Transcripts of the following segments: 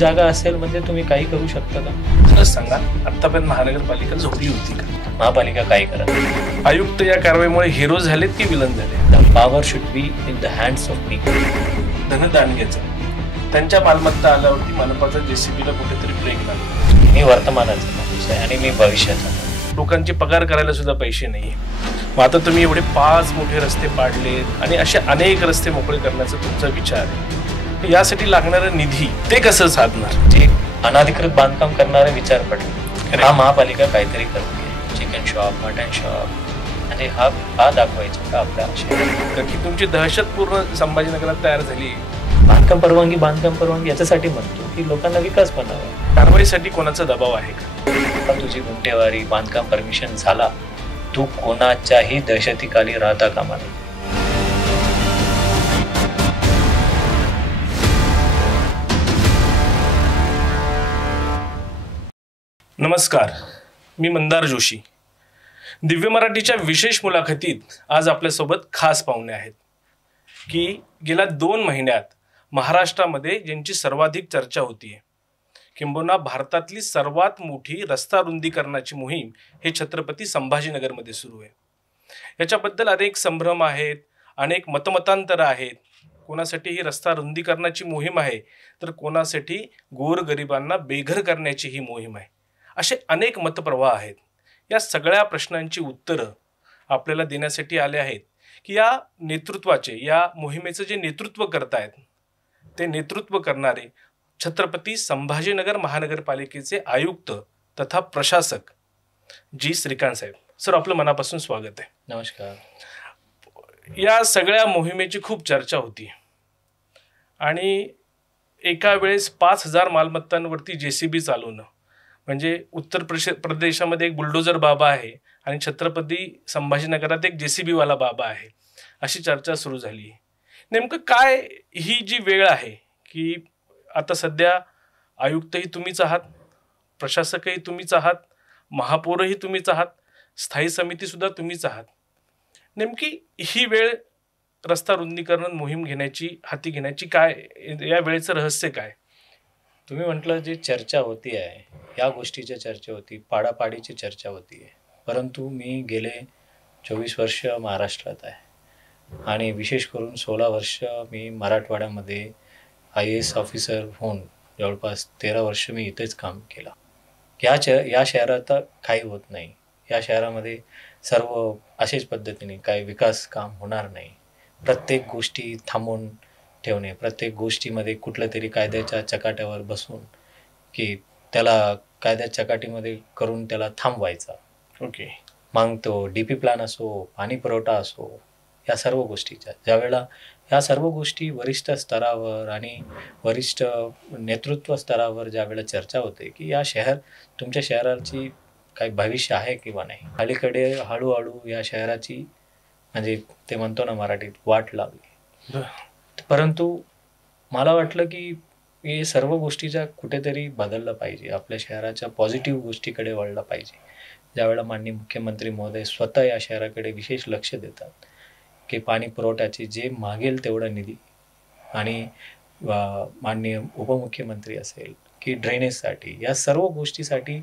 जागा असेल म्हणजे तुम्ही काही करू शकता का? खरंच सांगा, आतापर्यंत महानगरपालिका झोपली होती का? महापालिका काही करत नाही. आयुक्त या कारवाईमुळे हिरो झालेत की विलन झाले? The power should be in the hands of people. धनदानग्याचं त्यांच्या मालमत्ता आल्यावरती मनपाचा जेसीबीला कुठेतरी ब्रेक लागला. मी वर्तमानाचा माणूस आहे आणि मी भविष्याचा. लोकांचे पगार करायला सुद्धा पैसे नाही. मग आता तुम्ही एवढे 5 मोठे रस्ते पाडले आणि असे अनेक रस्ते मोकळे करण्याचा तुमचा विचार आहे. यासाठी लागणारा निधी ते कसं साधणार? जे अनाधिकृत बांधकाम करणारे विचार पडले. हा महापालिका काहीतरी करते. चिकन शॉप, मटन शॉप, म्हणजे हा दाखवायचा का आपल्या तर की तुमची दहशत पूर्ण संभाजीनगरात तयार झाली. बांधकाम परवानगी याच्यासाठी म्हणतो की लोकांना विकास बनावा. कारवाईसाठी कोणाचा दबाव आहे का? तुझी गुंठेवारी बांधकाम परमिशन झाला, तू कोणाच्याही दहशतीखाली राहता कामा नये. नमस्कार, मी मंदार जोशी. दिव्य मराठीच्या विशेष मुलाखतीत आज आपल्यासोबत खास पाहुणे आहेत की गेल्या 2 महिन्यात महाराष्ट्रामध्ये ज्यांची सर्वाधिक चर्चा होतीये, किंबहुना भारतातली सर्वात मोठी रस्ता रुंदीकरणाची मोहीम हे छत्रपती संभाजीनगरमध्ये सुरू आहे. याच्याबद्दल अनेक संभ्रम आहेत, अनेक मतमतांतरं आहेत. कोणासाठी ही रस्ता रुंदीकरणाची मोहीम आहे, तर कोणासाठी गोरगरिबांना बेघर करण्याची ही मोहीम आहे. असे अनेक मतप्रवाह आहेत. या सगळ्या प्रश्नांची उत्तरं आपल्याला देण्यासाठी आले आहेत की या नेतृत्वाचे, या मोहिमेचं जे नेतृत्व करतायत ते नेतृत्व करणारे छत्रपती संभाजीनगर महानगरपालिकेचे आयुक्त तथा प्रशासक जी श्रीकांत साहेब. सर, आपलं मनापासून स्वागत आहे. नमस्कार. या सगळ्या मोहिमेची खूप चर्चा होती आणि एका वेळेस 5,000 मालमत्तांवरती जेसीबी चालवणं म्हणजे उत्तर प्रदेशामध्ये एक बुलडोजर बाबा आहे आणि छत्रपती संभाजीनगरात एक जेसीबी वाला बाबा आहे, अशी चर्चा सुरू झाली. नेमकं काय ही जी वेळ आहे की आता सध्या आयुक्तही तुम्हीच आहात, प्रशासकही तुम्हीच आहात, महापौरही तुम्हीच आहात, स्थायी समितीसुद्धा तुम्हीच आहात. नेमकी ही वेळ रस्ता रुंदीकरण मोहीम हाती घेण्याची काय, या वेळेचं रहस्य काय? तुम्ही म्हटलं जी चर्चा होती आहे, या गोष्टीची चर्चा होती, पाडापाडीची चर्चा होती आहे. परंतु मी गेले 24 वर्ष महाराष्ट्रात आहे आणि विशेष करून 16 वर्ष मी मराठवाड्यामध्ये IAS ऑफिसर होऊन जवळपास 13 वर्ष मी इथेच काम केलं. या शहरात काही होत नाही. या शहरामध्ये सर्व अशाच पद्धतीने काही विकास काम होणार नाही. प्रत्येक गोष्टी थांबवून ठेवणे, प्रत्येक गोष्टीमध्ये कुठल्या तरी कायद्याच्या चकाट्यावर बसून की त्याला कायद्या चकाटीमध्ये करून त्याला थांबवायचा. ओके. मग तो DP प्लॅन असो, पाणी पुरवठा असो, या सर्व गोष्टीच्या ज्यावेळेला या सर्व गोष्टी वरिष्ठ स्तरावर आणि वरिष्ठ नेतृत्व स्तरावर ज्यावेळेला चर्चा होते की तुमच्या शहराची काही भविष्य आहे किंवा नाही, अलीकडे हळूहळू या शहराची म्हणजे ते म्हणतो ना मराठीत वाट लागली. परंतु मला वाटलं की हे सर्व गोष्टीचा कुठेतरी बदललं पाहिजे, आपल्या शहराच्या पॉझिटिव्ह गोष्टीकडे वळलं पाहिजे. ज्यावेळेला माननीय मुख्यमंत्री महोदय स्वतः या शहराकडे विशेष लक्ष देतात की पाणी पुरवठ्याचे जे मागेल तेवढा निधी आणि माननीय उपमुख्यमंत्री असेल की ड्रेनेजसाठी, या सर्व गोष्टीसाठी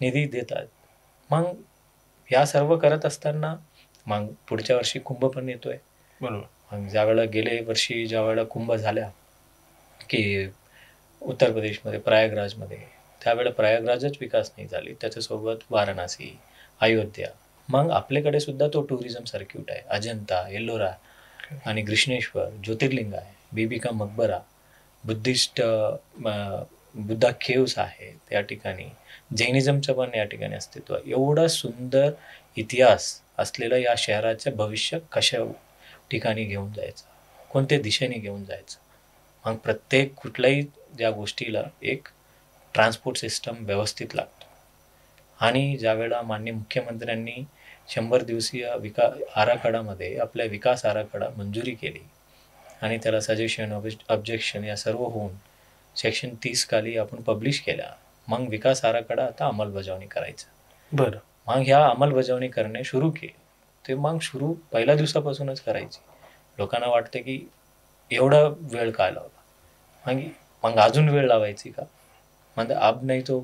निधी देतात. मग या सर्व करत असताना मग पुढच्या वर्षी कुंभ पण येतोय. बरोबर. मग ज्यावेळेला गेले वर्षी ज्यावेळेला कुंभ झाल्या की उत्तर प्रदेशमध्ये प्रयागराजमध्ये, त्यावेळेला प्रयागराजच विकास नाही झाली, त्याच्यासोबत वाराणसी, अयोध्या. मग आपल्याकडे सुद्धा तो टुरिझम सर्क्यूट आहे. अजंता, एल्लोरा आणि कृष्णेश्वर ज्योतिर्लिंग आहे, बीबी का मकबरा, बुद्धा केव्स आहे त्या ठिकाणी, जैनिझमचं पण या ठिकाणी अस्तित्व आहे. एवढा सुंदर इतिहास असलेलं या शहराचं भविष्य कशा ठिकाणी घेऊन जायचं, कोणत्या दिशेने घेऊन जायचं. मग प्रत्येक कुठल्याही ज्या गोष्टीला एक ट्रान्सपोर्ट सिस्टम व्यवस्थित लागतो. आणि ज्यावेळेला माननीय मुख्यमंत्र्यांनी 100 दिवसीय आराखड्यामध्ये आपल्या विकास आराखडा मंजुरी केली आणि त्याला सजेशन, ऑब्जेक्शन या सर्व होऊन सेक्शन 30 खाली आपण पब्लिश केल्या. मग विकास आराखडा आता अंमलबजावणी करायचं. बरं. मग ह्या अंमलबजावणी करणे सुरू केली. ते मग पहिल्या दिवसापासूनच करायची. लोकांना वाटते की एवढा वेळ काय लावला, मग अजून वेळ लावायची का? म्हणजे अब नाही तो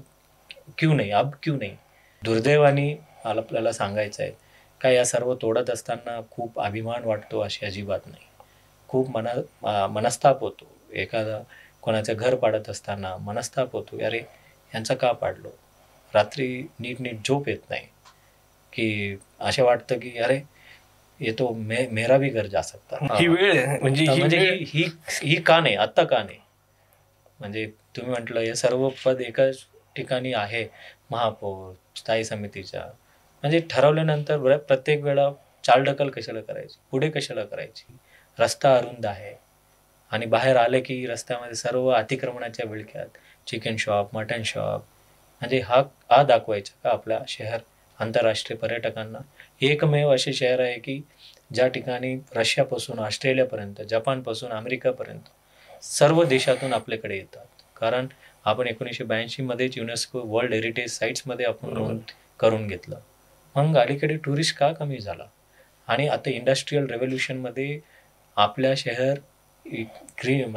क्यू नाही, अब क्यू नाही. दुर्दैवाने आपल्याला सांगायचं आहे का या सर्व तोडत असताना खूप अभिमान वाटतो अशी अजिबात नाही. खूप मनस्ताप होतो. एखादा कोणाचं घर पाडत असताना मनस्ताप होतो, अरे यांचं का पाडलो. रात्री नीट झोप येत नाही, की असे वाटतं की अरे ये तो मेरा भी घर जा सकता. ही वेळ म्हणजे ही म्हणजे वेळ ही ही का नाही, आत्ता का नाही. म्हणजे तुम्ही म्हटलं हे सर्व पद एकाच ठिकाणी आहे, महापौर, स्थायी समितीच्या. म्हणजे ठरवल्यानंतर प्रत्येक वेळा चालढकल कशाला करायची, पुढे कशाला करायची. रस्ता अरुंद आहे आणि बाहेर आले की रस्त्यामध्ये सर्व अतिक्रमणाच्या विळख्यात, चिकन शॉप, मटन शॉप. म्हणजे हा दाखवायचा का आपला शहर आंतरराष्ट्रीय पर्यटकांना. एकमेव असे शहर आहे की ज्या ठिकाणी रशियापासून ऑस्ट्रेलियापर्यंत, जपानपासून अमेरिकापर्यंत सर्व देशातून आपल्याकडे येतात. कारण आपण 1982 मध्येच युनेस्को वर्ल्ड हेरिटेज साईट्समध्ये आपण नोंद करून घेतलं. मग अलीकडे टुरिस्ट का कमी झाला. आणि आता इंडस्ट्रीयल रेव्होल्युशनमध्ये आपल्या शहर ग्रीन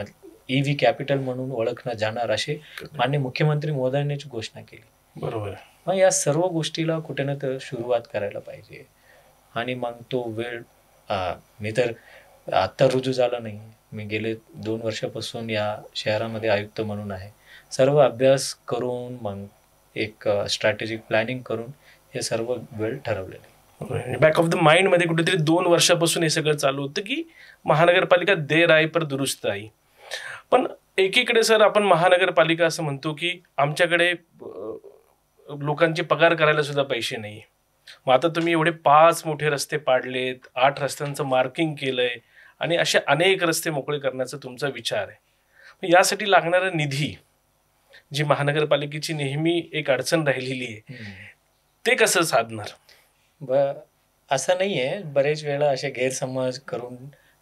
EV कॅपिटल म्हणून ओळखणं जाणार असे माननीय मुख्यमंत्री महोदयांनीच घोषणा केली. बरोबर. मग या सर्व गोष्टीला कुठे ना तर सुरुवात करायला पाहिजे. आणि मग तो वेळ मी तर आत्ता रुजू झाला नाही. मी गेले 2 वर्षापासून या शहरामध्ये आयुक्त म्हणून आहे. सर्व अभ्यास करून मग एक स्ट्रॅटेजिक प्लॅनिंग करून हे सर्व वेळ ठरवलेली. बॅक ऑफ द माइंड मध्ये कुठेतरी 2 वर्षापासून हे सगळं चालू होतं की महानगरपालिका देर आई पर दुरुस्त आई. पण एकीकडे सर आपण महानगरपालिका असं म्हणतो की आमच्याकडे लोकांचे पगार करायला सुद्धा पैसे नाही. मग आता तुम्ही एवढे 5 मोठे रस्ते पाडलेत, 8 रस्त्यांचं मार्किंग केलंय आणि असे अनेक रस्ते मोकळे करण्याचा तुमचा विचार आहे. मग यासाठी लागणारा निधी, जी महानगरपालिकेची नेहमी एक अडचण राहिलेली आहे, ते कसं साधणार? असं नाही आहे. बरेच वेळा असे गैरसमज करून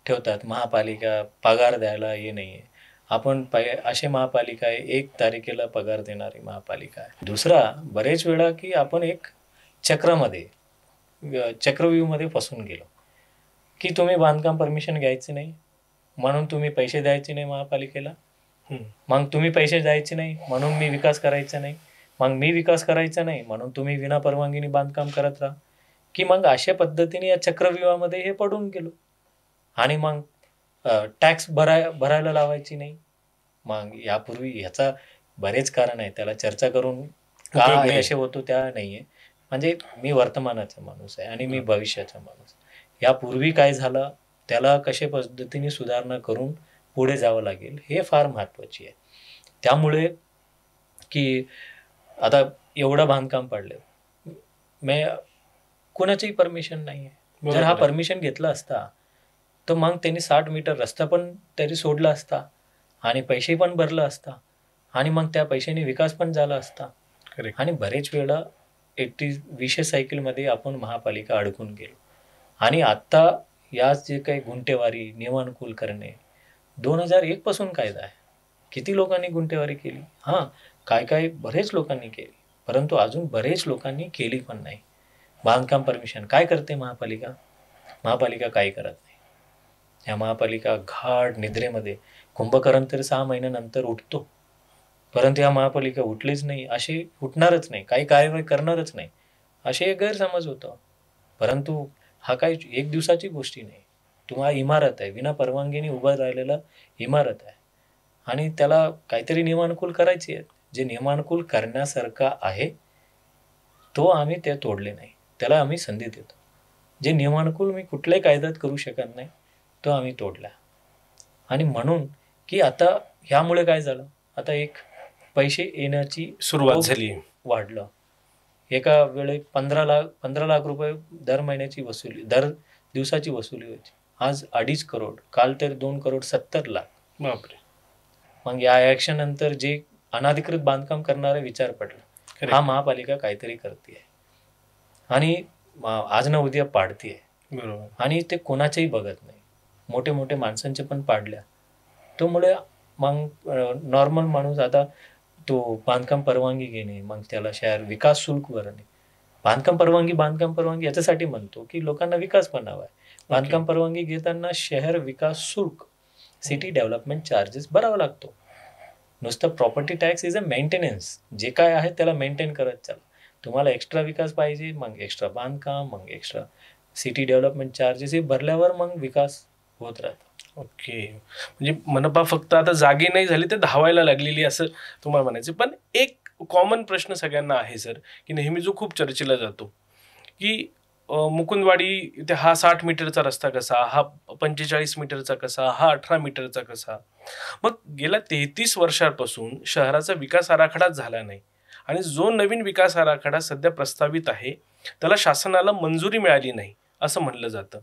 ठेवतात, महापालिका पगार द्यायला हे नाही आहे. आपण असे महापालिका आहे 1 तारखेला पगार देणारी महापालिका आहे. दुसरा बरेच वेळा की आपण एक चक्रव्यूहमध्ये फसून गेलो की तुम्ही बांधकाम परमिशन घ्यायची नाही म्हणून तुम्ही पैसे द्यायचे नाही महापालिकेला. मग तुम्ही पैसे द्यायचे नाही म्हणून मी विकास करायचा नाही. मग मी विकास करायचा नाही म्हणून तुम्ही विना परवानगीने बांधकाम करत राहा. की मग अशा पद्धतीने या चक्रव्यूहामध्ये हे पडून गेलो. आणि मग टॅक्स भरायला लावायची नाही. मग यापूर्वी ह्याचा बरेच कारण आहे, त्याला चर्चा करून का असे होतो त्या नाही आहे. म्हणजे मी वर्तमानाचा माणूस आहे आणि मी भविष्याचा माणूस. यापूर्वी काय झालं त्याला कशा पद्धतीने सुधारणा करून पुढे जावं लागेल हे फार महत्त्वाची आहे. त्यामुळे की आता एवढं बांधकाम पडले, कोणाचीही परमिशन नाही आहे. जर हा परमिशन घेतला असता तर मग त्यांनी 60 मीटर रस्ता पण तरी सोडला असता आणि पैसे पण भरला असता आणि मग त्या पैशाने विकास पण झाला असता. आणि बरेच वेळा 20 सायकलमध्ये आपण महापालिका अडकून गेलो. आणि आत्ता या जे काही गुंठेवारी नियमानुकूल करणे 2001 पासून कायदा आहे. किती लोकांनी गुंठेवारी केली. काय बरेच लोकांनी केली, परंतु अजून बरेच लोकांनी केली पण नाही. बांधकाम परमिशन काय करते महापालिका काही करत नाही. या महापालिका घाट निद्रेमध्ये, कुंभकर्ण तर 6 महिन्यानंतर उठतो, परंतु या महापालिका उठलीच नाही, असे उठणारच नाही, काही कार्यवाही करणारच नाही, असे एक गैरसमज होतं. परंतु हा काही 1 दिवसाची गोष्टी नाही. तुम्हाला इमारत आहे, विना परवानगीने उभं राहिलेला इमारत आहे आणि त्याला काहीतरी नियमानुकूल करायची आहे. जे नियमानुकूल करण्यासारखा आहे तो आम्ही ते तोडले नाही, त्याला आम्ही संधी देतो. जे नियमानुकूल मी कुठल्याही कायद्यात करू शकत नाही तो आम्ही तोडला. आणि म्हणून की आता ह्यामुळे काय झालं, आता एक पैसे येण्याची सुरुवात झाली, वाढलं. एका वेळी 15 लाख रुपये दर महिन्याची वसुली, दर दिवसाची वसुली व्हायची. आज 2.5 करोड, काल तर 2,70,00,000. बापरे. मग या ॲक्शन नंतर जे अनाधिकृत बांधकाम करणारे विचार पडला, हा महापालिका काहीतरी करते आणि आज ना उद्या पाडते. बरोबर. आणि ते कोणाचेही बघत नाही. मोठे मोठे माणसांचे पण पाडल्या. त्यामुळे मग नॉर्मल माणूस आता तो बांधकाम परवानगी घेणे, मग त्याला शहर विकास शुल्क भरणे. बांधकाम परवानगी याच्यासाठी म्हणतो की लोकांना विकास पण हवा आहे. बांधकाम परवानगी घेताना शहर विकास शुल्क, सिटी डेव्हलपमेंट चार्जेस भरावा लागतो. नुसतं property tax is a maintenance. जे काय आहे त्याला मेंटेन करत चाल. तुम्हाला एक्स्ट्रा विकास पाहिजे, मग एक्स्ट्रा बांधकाम, मग एक्स्ट्रा सिटी डेव्हलपमेंट चार्जेस हे भरल्यावर मग विकास होत राहतो. ओके, म्हणजे मनपा फक्त आता जागी नाही झाली तर धावायला लागलेली असं तुम्हाला म्हणायचं. पण एक कॉमन प्रश्न सगळ्यांना आहे सर, की नेहमी जो खूप चर्चेला जातो, की मुकुंदवाडी इथे हा 60 मीटरचा रस्ता कसा, हा 45 मीटरचा कसा, हा 18 मीटरचा कसा. मग गेल्या 33 वर्षांपासून शहराचा विकास आराखडाच झाला नाही, आणि जो नवीन विकास आराखडा सध्या प्रस्तावित आहे त्याला शासनाला मंजुरी मिळाली नाही असं म्हणलं जातं.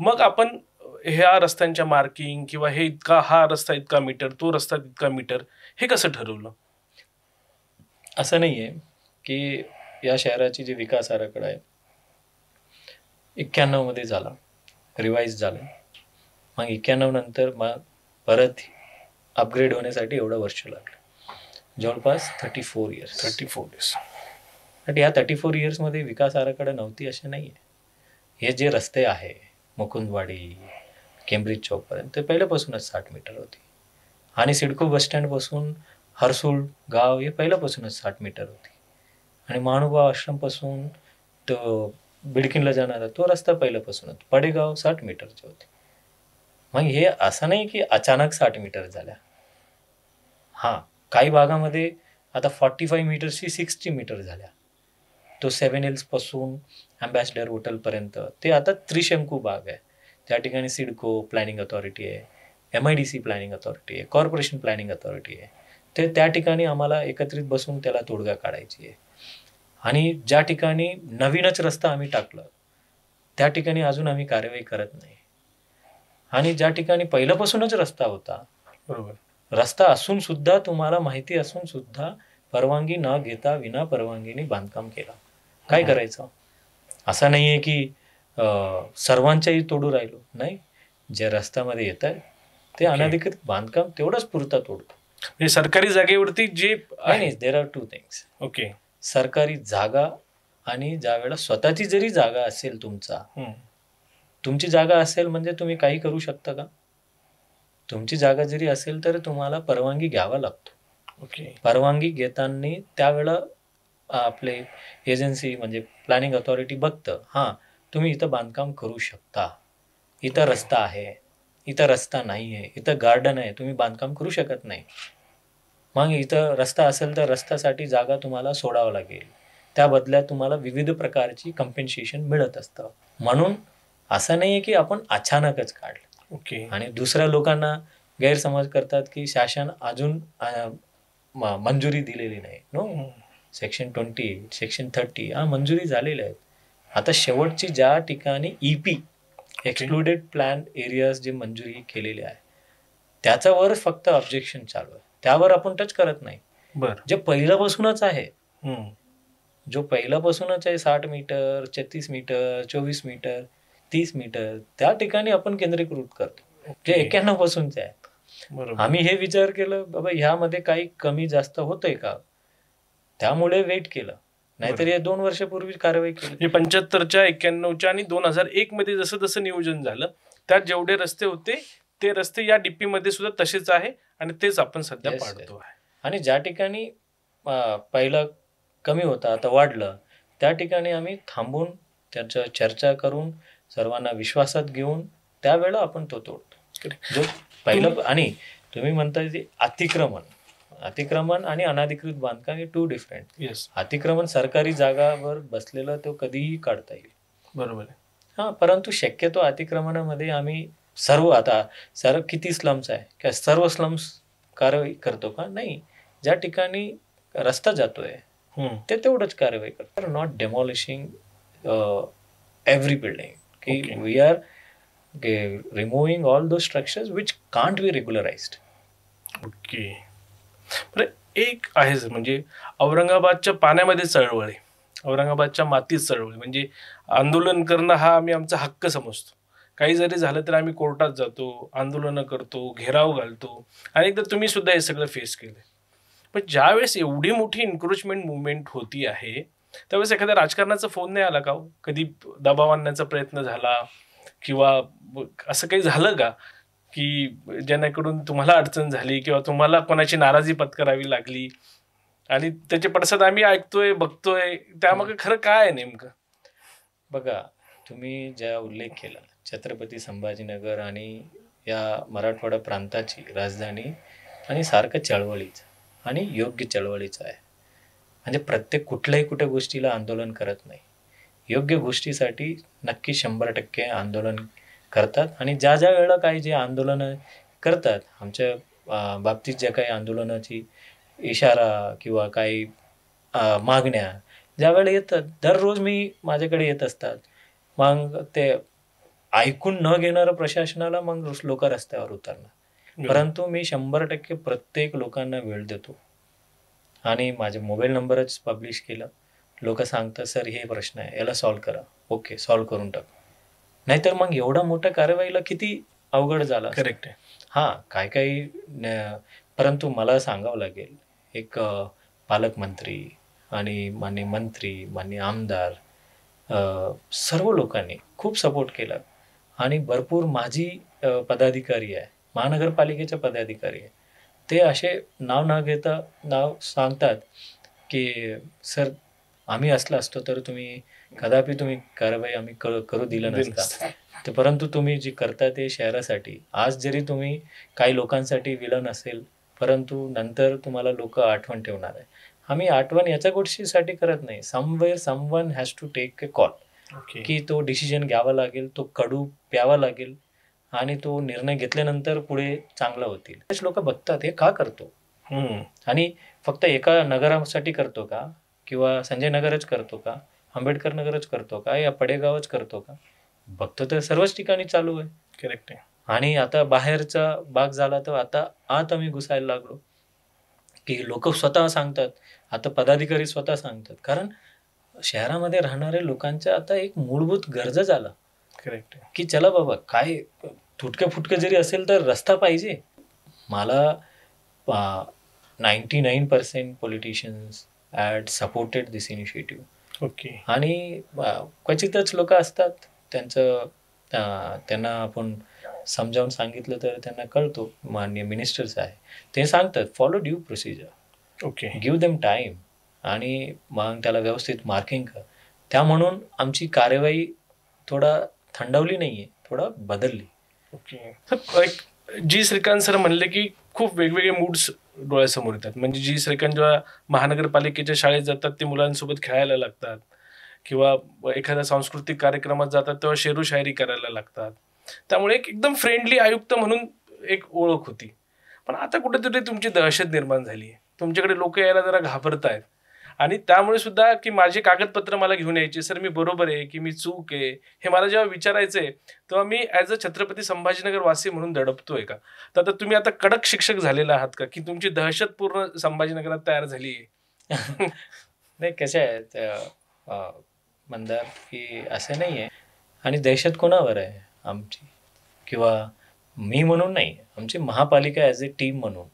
मग आपण ह्या रस्त्यांच्या मार्किंग किंवा हे इतका, हा रस्ता इतका मीटर, तो रस्ता इतका मीटर, हे कसं ठरवलं? असं नाही आहे की या शहराची जी विकास आराखडा आहे 91 मध्ये झाला, रिवाईज झाला. मग 91 नंतर मग परत अपग्रेड होण्यासाठी एवढं वर्ष लागलं, जवळपास 34 इयर्स. 34 इयर्स. आणि ह्या 34 इयर्समध्ये विकास आराखडा नव्हती असे नाही आहे. हे जे रस्ते आहे मुकुंदवाडी, केम्ब्रिज चौकपर्यंत, ते पहिल्यापासूनच 60 मीटर होती. आणि सिडको बसस्टँडपासून हरसूळ गाव हे पहिल्यापासूनच 60 मीटर होती. आणि महानुभाव आश्रमपासून तो बिडकीनला जाणारा तो रस्ता पहिल्यापासूनच, पडेगाव 60 मीटरचे होते. मग हे असं नाही की अचानक 60 मीटर झाल्या. हां, काही भागामध्ये आता 45 मीटर्सची 60 मीटर झाल्या. तो 7 हिल्सपासून अँबॅसडर हॉटेलपर्यंत ते आता त्रिशंकू भाग आहे. त्या ठिकाणी सिडको प्लॅनिंग अथॉरिटी आहे, MIDC प्लॅनिंग अथॉरिटी आहे, कॉर्पोरेशन प्लॅनिंग अथॉरिटी आहे. ते त्या ठिकाणी आम्हाला एकत्रित बसून त्याला तोडगा काढायची आहे. आणि ज्या ठिकाणी नवीनच रस्ता आम्ही टाकलं त्या ठिकाणी अजून आम्ही कार्यवाही करत नाही. आणि ज्या ठिकाणी पहिल्यापासूनच रस्ता होता, बरोबर, रस्ता असून सुद्धा, तुम्हाला माहिती असून सुद्धा परवानगी न घेता विना परवानगीने बांधकाम केला, काय करायचं? असं नाही आहे की सर्वांच्याही तोडू राहिलो, नाही. जे रस्त्यामध्ये येत आहे ते अनधिकृत बांधकाम तेवढंच पुरता तोडतो. म्हणजे सरकारी जागेवरती जे नाही, there are two things. Okay, सरकारी जागा आणि ज्यावेळेला स्वतःची जरी जागा असेल, तुमची जागा असेल म्हणजे तुम्ही काही करू शकता का? तुमची जागा जरी असेल तर तुम्हाला परवानगी घ्यावा लागतो. ओके, परवानगी घेताना त्यावेळेला आपले एजन्सी म्हणजे प्लॅनिंग अथॉरिटी बघतं, हां तुम्ही इथं बांधकाम करू शकता, इथं रस्ता आहे, इथं रस्ता नाही आहे, इथं गार्डन आहे, तुम्ही बांधकाम करू शकत नाही. मग इथं रस्ता असेल तर रस्त्यासाठी जागा तुम्हाला सोडावं लागेल, त्या बदल्यात तुम्हाला विविध प्रकारची कम्पेन्सेशन मिळत असतं. म्हणून असं नाही आहे की आपण अचानकच काढलं. ओके. आणि दुसऱ्या लोकांना गैरसमज करतात की शासन अजून मंजुरी दिलेली नाही. नो, सेक्शन 20, सेक्शन 30 हा मंजुरी झालेल्या आहेत. आता शेवटची ज्या ठिकाणी EP एक्सक्लुडेड प्लॅन एरियाज जे मंजुरी केलेले आहे त्याच्यावर फक्त ऑब्जेक्शन चालू आहे, त्यावर आपण टच करत नाही. बरं, जे पहिल्यापासूनच आहे, जो पहिल्यापासूनच आहे 60 मीटर, 36 मीटर, 24 मीटर, 30 मीटर, त्या ठिकाणी आपण केंद्रीकृत करतो, जे 91 पासूनचे आहे. बरोबर. आम्ही हे विचार केलं बाबा ह्यामध्ये काही कमी जास्त होतंय का, त्यामुळे वेट केलं. नाहीतर हे 2 वर्षापूर्वी कारवाई केली. म्हणजे 75च्या, 91च्या आणि 2001 मध्ये जसं जसं नियोजन झालं त्यात जेवढे रस्ते होते ते रस्ते या DP मध्ये सुद्धा तसेच आहे आणि तेच आपण सध्या Yes, पाडतो आहे. आणि ज्या ठिकाणी पहिलं कमी होता आता वाढलं, त्या ठिकाणी आम्ही थांबून त्याचं चर्चा करून सर्वांना विश्वासात घेऊन त्यावेळेला आपण तो तोडतो. जो पहिलं, आणि तुम्ही म्हणताय ते अतिक्रमण आणि अनधिकृत बांधकाम हे 2 डिफरंट. येस, अतिक्रमण सरकारी जागावर बसलेलं तो कधीही काढता येईल. बरोबर आहे. हां, परंतु शक्यतो अतिक्रमणामध्ये आम्ही सर्व किती स्लम्स आहे काय सर्व स्लम्स कारवाई करतो का? नाही. ज्या ठिकाणी रस्ता जातोय ते तेवढंच कारवाई करतो. नॉट डेमॉलिशिंग एव्हरी बिल्डिंग, की Okay. We are removing all those structures which can't be regularized. Okay. बरं, एक आहेच म्हणजे औरंगाबादच्या पाण्यामध्ये चळवळ आहे, औरंगाबादच्या मातीत चळवळ आहे. म्हणजे आंदोलन करणं हा आम्ही आमचा हक्क समजतो. काही जरी झालं तर आम्ही कोर्टात जातो, आंदोलनं करतो, घेराव घालतो, आणि एकदा तुम्ही सुद्धा हे सगळं फेस केलं. पण ज्यावेळेस एवढी मोठी एन्क्रोचमेंट मुवमेंट होती आहे त्यावेळेस एखाद्या राजकारणाचा फोन नाही आला का हो? कधी दबाव आणण्याचा प्रयत्न झाला किंवा असं काही झालं का की ज्यांच्याकडून तुम्हाला अडचण झाली किंवा तुम्हाला कोणाची नाराजी पत्करावी लागली आणि त्याचे पडसाद आम्ही ऐकतोय बघतोय, त्यामागे खरं काय आहे नेमकं? बघा, तुम्ही ज्या उल्लेख केला छत्रपती संभाजीनगर आणि या मराठवाडा प्रांताची राजधानी आणि सारखं चळवळीचं आणि योग्य चळवळीचं आहे. म्हणजे प्रत्येक कुठल्याही कुठे गोष्टीला आंदोलन करत नाही. योग्य गोष्टीसाठी नक्की 100% आंदोलन करतात आणि ज्या ज्या वेळेला काही जे आंदोलनं करतात, आमच्या बाबतीत ज्या काही आंदोलनाची इशारा किंवा काही मागण्या ज्यावेळेला येतात, दररोज माझ्याकडे येत असतात. मग ते ऐकून न घेणारं प्रशासनाला मग लोकं रस्त्यावर उतरणार. परंतु मी 100% प्रत्येक लोकांना वेळ देतो आणि माझे मोबाईल नंबरच पब्लिश केला. लोकं सांगतात, "सर हे प्रश्न आहे, याला सॉल्व्ह करा." ओके, सॉल्व्ह करून टाकू. नाहीतर मग एवढा मोठ्या कारवाईला किती अवघड झालं असतं. करेक्ट आहे. हां, काही-काही परंतु मला सांगावं लागेल, एक पालकमंत्री आणि माननीय मंत्री, माननीय आमदार सर्व लोकांनी खूप सपोर्ट केला आणि भरपूर माझी पदाधिकारी आहे, महानगरपालिकेचे पदाधिकारी आहे. ते असे नाव न घेता नाव सांगतात, की "सर, आम्ही असलं असतो तर कदापि तुम्ही कारवाई आम्ही करू दिलं नसतं. तर परंतु तुम्ही जे करता ते शहरासाठी. आज जरी तुम्ही काही लोकांसाठी विलन असेल, परंतु नंतर तुम्हाला लोकं आठवण ठेवणार आहे." आम्ही आठवण याच्या गोष्टीसाठी करत नाही. Somewhere someone has to take a call, okay. की तो डिसिजन घ्यावा लागेल, तो कडू प्यावा लागेल आणि तो निर्णय घेतल्यानंतर पुढे चांगला होतील. बरेच लोकं बघतात, हे का करतो? हम्म. आणि फक्त एका नगरासाठी करतो का? किंवा संजय नगरच करतो का? आंबेडकर नगरच करतो का? या पडेगावच करतो का? बघतो तर सर्वच ठिकाणी चालू आहे. करेक्ट आहे. आणि आता बाहेरचा भाग झाला तर आता आत आम्ही घुसायला लागलो, की लोकं स्वतः सांगतात. आता पदाधिकारी स्वतः सांगतात. कारण शहरामध्ये राहणाऱ्या लोकांच्या आता एक मूलभूत गरजा झाला, करेक्ट आहे. की चला बाबा काय तुटकं-फुटकं जरी असेल तर रस्ता पाहिजे. मला 99% politicians had supported this initiative. Okay. आणि क्वचितच लोकं असतात त्यांचं त्यांना आपण समजावून सांगितलं तर त्यांना कळतो. माननीय मिनिस्टर्स आहे. ते सांगतात follow due procedure. Okay. Give them time आणि मग त्याला व्यवस्थित मार्किंग कर. त्या म्हणून आमची कार्यवाही थोडा थंडावली नाहीये, थोडा बदलली. ओके. तर एक जी श्रीकांत सर म्हणले की खूप वेगवेगळे मूड्स डोळ्यासमोर येतात. म्हणजे जी श्रीकांत जेव्हा महानगरपालिकेच्या शाळेत जातात ते मुलांसोबत खेळायला लागतात किंवा एखाद्या सांस्कृतिक कार्यक्रमात जातात तेव्हा शेरू शायरी करायला लागतात. त्यामुळे एक एकदम फ्रेंडली आयुक्त म्हणून एक ओळख होती. पण आता कुठेतरी तुमची दहशत निर्माण झाली आहे. तुमच्याकडे लोक यायला जरा घाबरतायत आणि त्यामुळे सुद्धा की माझे कागदपत्र मला घेऊन यायचे, सर मी बरोबर आहे की मी चूक आहे, हे मला जेव्हा विचारायचंय तेव्हा मी ॲज अ छत्रपती संभाजीनगर वासी म्हणून दडपतोय का? तर आता तुम्ही आता कडक शिक्षक झालेला आहात का की तुमची दहशत पूर्ण संभाजीनगरात तयार झाली आहे? नाही कसं आहे मंदार, की असं नाही आहे आणि दहशत कोणावर आहे आमची किंवा मी म्हणून नाही, आमची महापालिका ॲज ए टीम म्हणून,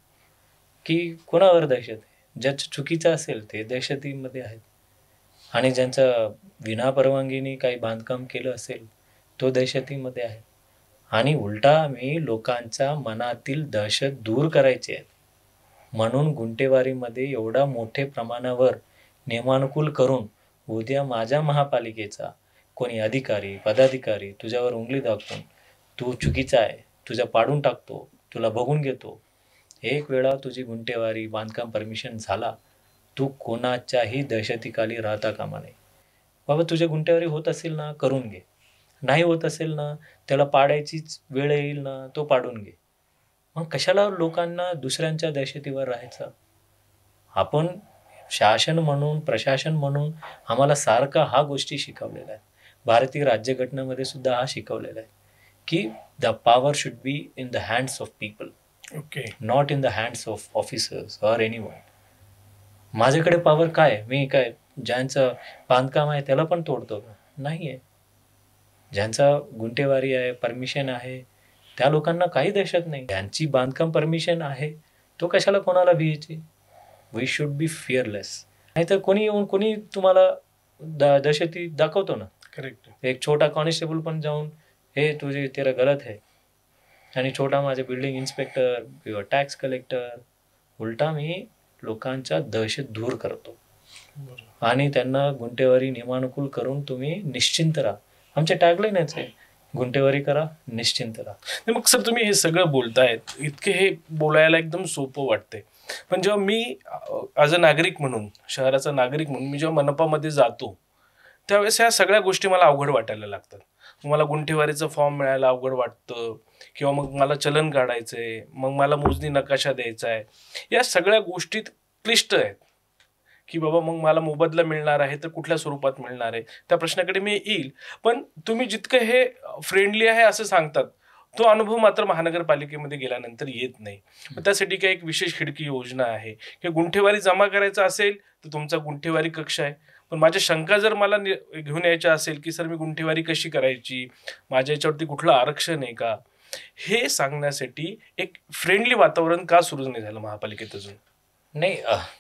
की कोणावर दहशत आहे? ज्याचं चुकीचं असेल ते दहशतीमध्ये आहेत आणि ज्यांचं विनापरवानगीने काही बांधकाम केलं असेल तो दहशतीमध्ये आहे. आणि उलटा मी लोकांच्या मनातील दहशत दूर करायची आहे म्हणून गुंटेवारीमध्ये एवढा मोठ्या प्रमाणावर नियमानुकूल करून उद्या माझ्या महापालिकेचा कोणी अधिकारी, पदाधिकारी तुझ्यावर उंगली दाखवून तू चुकीचा आहे, तुझ्या पाडून टाकतो, तुला बघून घेतो. एक वेळा तुझी गुंटेवारी बांधकाम परमिशन झाला, तू कोणाच्याही दहशतीखाली राहता कामा नये. बाबा तुझ्या गुंटेवारी होत असेल ना, करून घे. नाही होत असेल ना, त्याला पाडायचीच वेळ येईल ना, तो पाडून घे. मग कशाला लोकांना दुसऱ्यांच्या दहशतीवर राहायचं? आपण शासन म्हणून, प्रशासन म्हणून आम्हाला सारखा हा गोष्टी शिकवलेल्या आहेत. भारतीय राज्यघटनेमध्ये सुद्धा हा शिकवलेला आहे, की the power should be in the hands of people, okay. Not in the hands of officers or anyone. माझ्याकडे पॉवर काय? मी काय ज्यांचं बांधकाम आहे त्याला पण तोडतो का? नाही आहे. ज्यांचा गुंटेवारी आहे, परमिशन आहे, त्या लोकांना काही दहशत नाही. ज्यांची बांधकाम परमिशन आहे, तो कशाला कोणाला भीयची? We should be fearless. नाहीतर कोणी येऊन कोणी तुम्हाला दहशती दाखवतो ना. करेक्ट. एक छोटा कॉन्स्टेबल पण जाऊन हे तुझे तेरा गलत है, आणि छोटा माझे बिल्डिंग इन्स्पेक्टर किंवा टॅक्स कलेक्टर, उलटा मी लोकांच्या दहशत दूर करतो आणि त्यांना गुंठेवारी नियमानुकूल करून तुम्ही निश्चिंत राहा. आमचे टॅगलाईनच आहे, गुंठेवारी करा, निश्चिंत राहा. नाही, मग सर तुम्ही हे सगळं बोलतायत, इतके हे बोलायला एकदम सोपं वाटतंय, पण जेव्हा मी ॲज अ नागरिक म्हणून, शहराचा नागरिक म्हणून मी जेव्हा मनपामध्ये जातो त्यावेळेस ह्या सगळ्या गोष्टी मला अवघड वाटायला लागतात. मला गुंठेवारीचं फॉर्म मिळायला अवघड वाटतं, किंवा मग मला चलन काढायचं आहे, मग मला मोजणी नकाशा द्यायचा आहे. या सगळ्या गोष्टीत क्लिष्ट आहेत की बाबा मग मला मोबदला मिळणार आहे तर कुठल्या स्वरूपात मिळणार आहे, त्या प्रश्नाकडे मी येईल. पण तुम्ही जितकं हे फ्रेंडली आहे असं सांगतात, तो अनुभव मात्र महानगरपालिकेमध्ये गेल्यानंतर येत नाही. मग त्यासाठी काही एक विशेष खिडकी योजना आहे की गुंठेवारी जमा करायचं असेल तर तुमचा गुंठेवारी कक्ष आहे. पण माझ्या शंका जर मला घेऊन यायच्या असेल की सर मी गुंठेवारी कशी करायची, माझ्या याच्यावरती कुठलं आरक्षण आहे का, हे सांगण्यासाठी एक फ्रेंडली वातावरण का सुरू नाही झालं महापालिकेत अजून? नाही,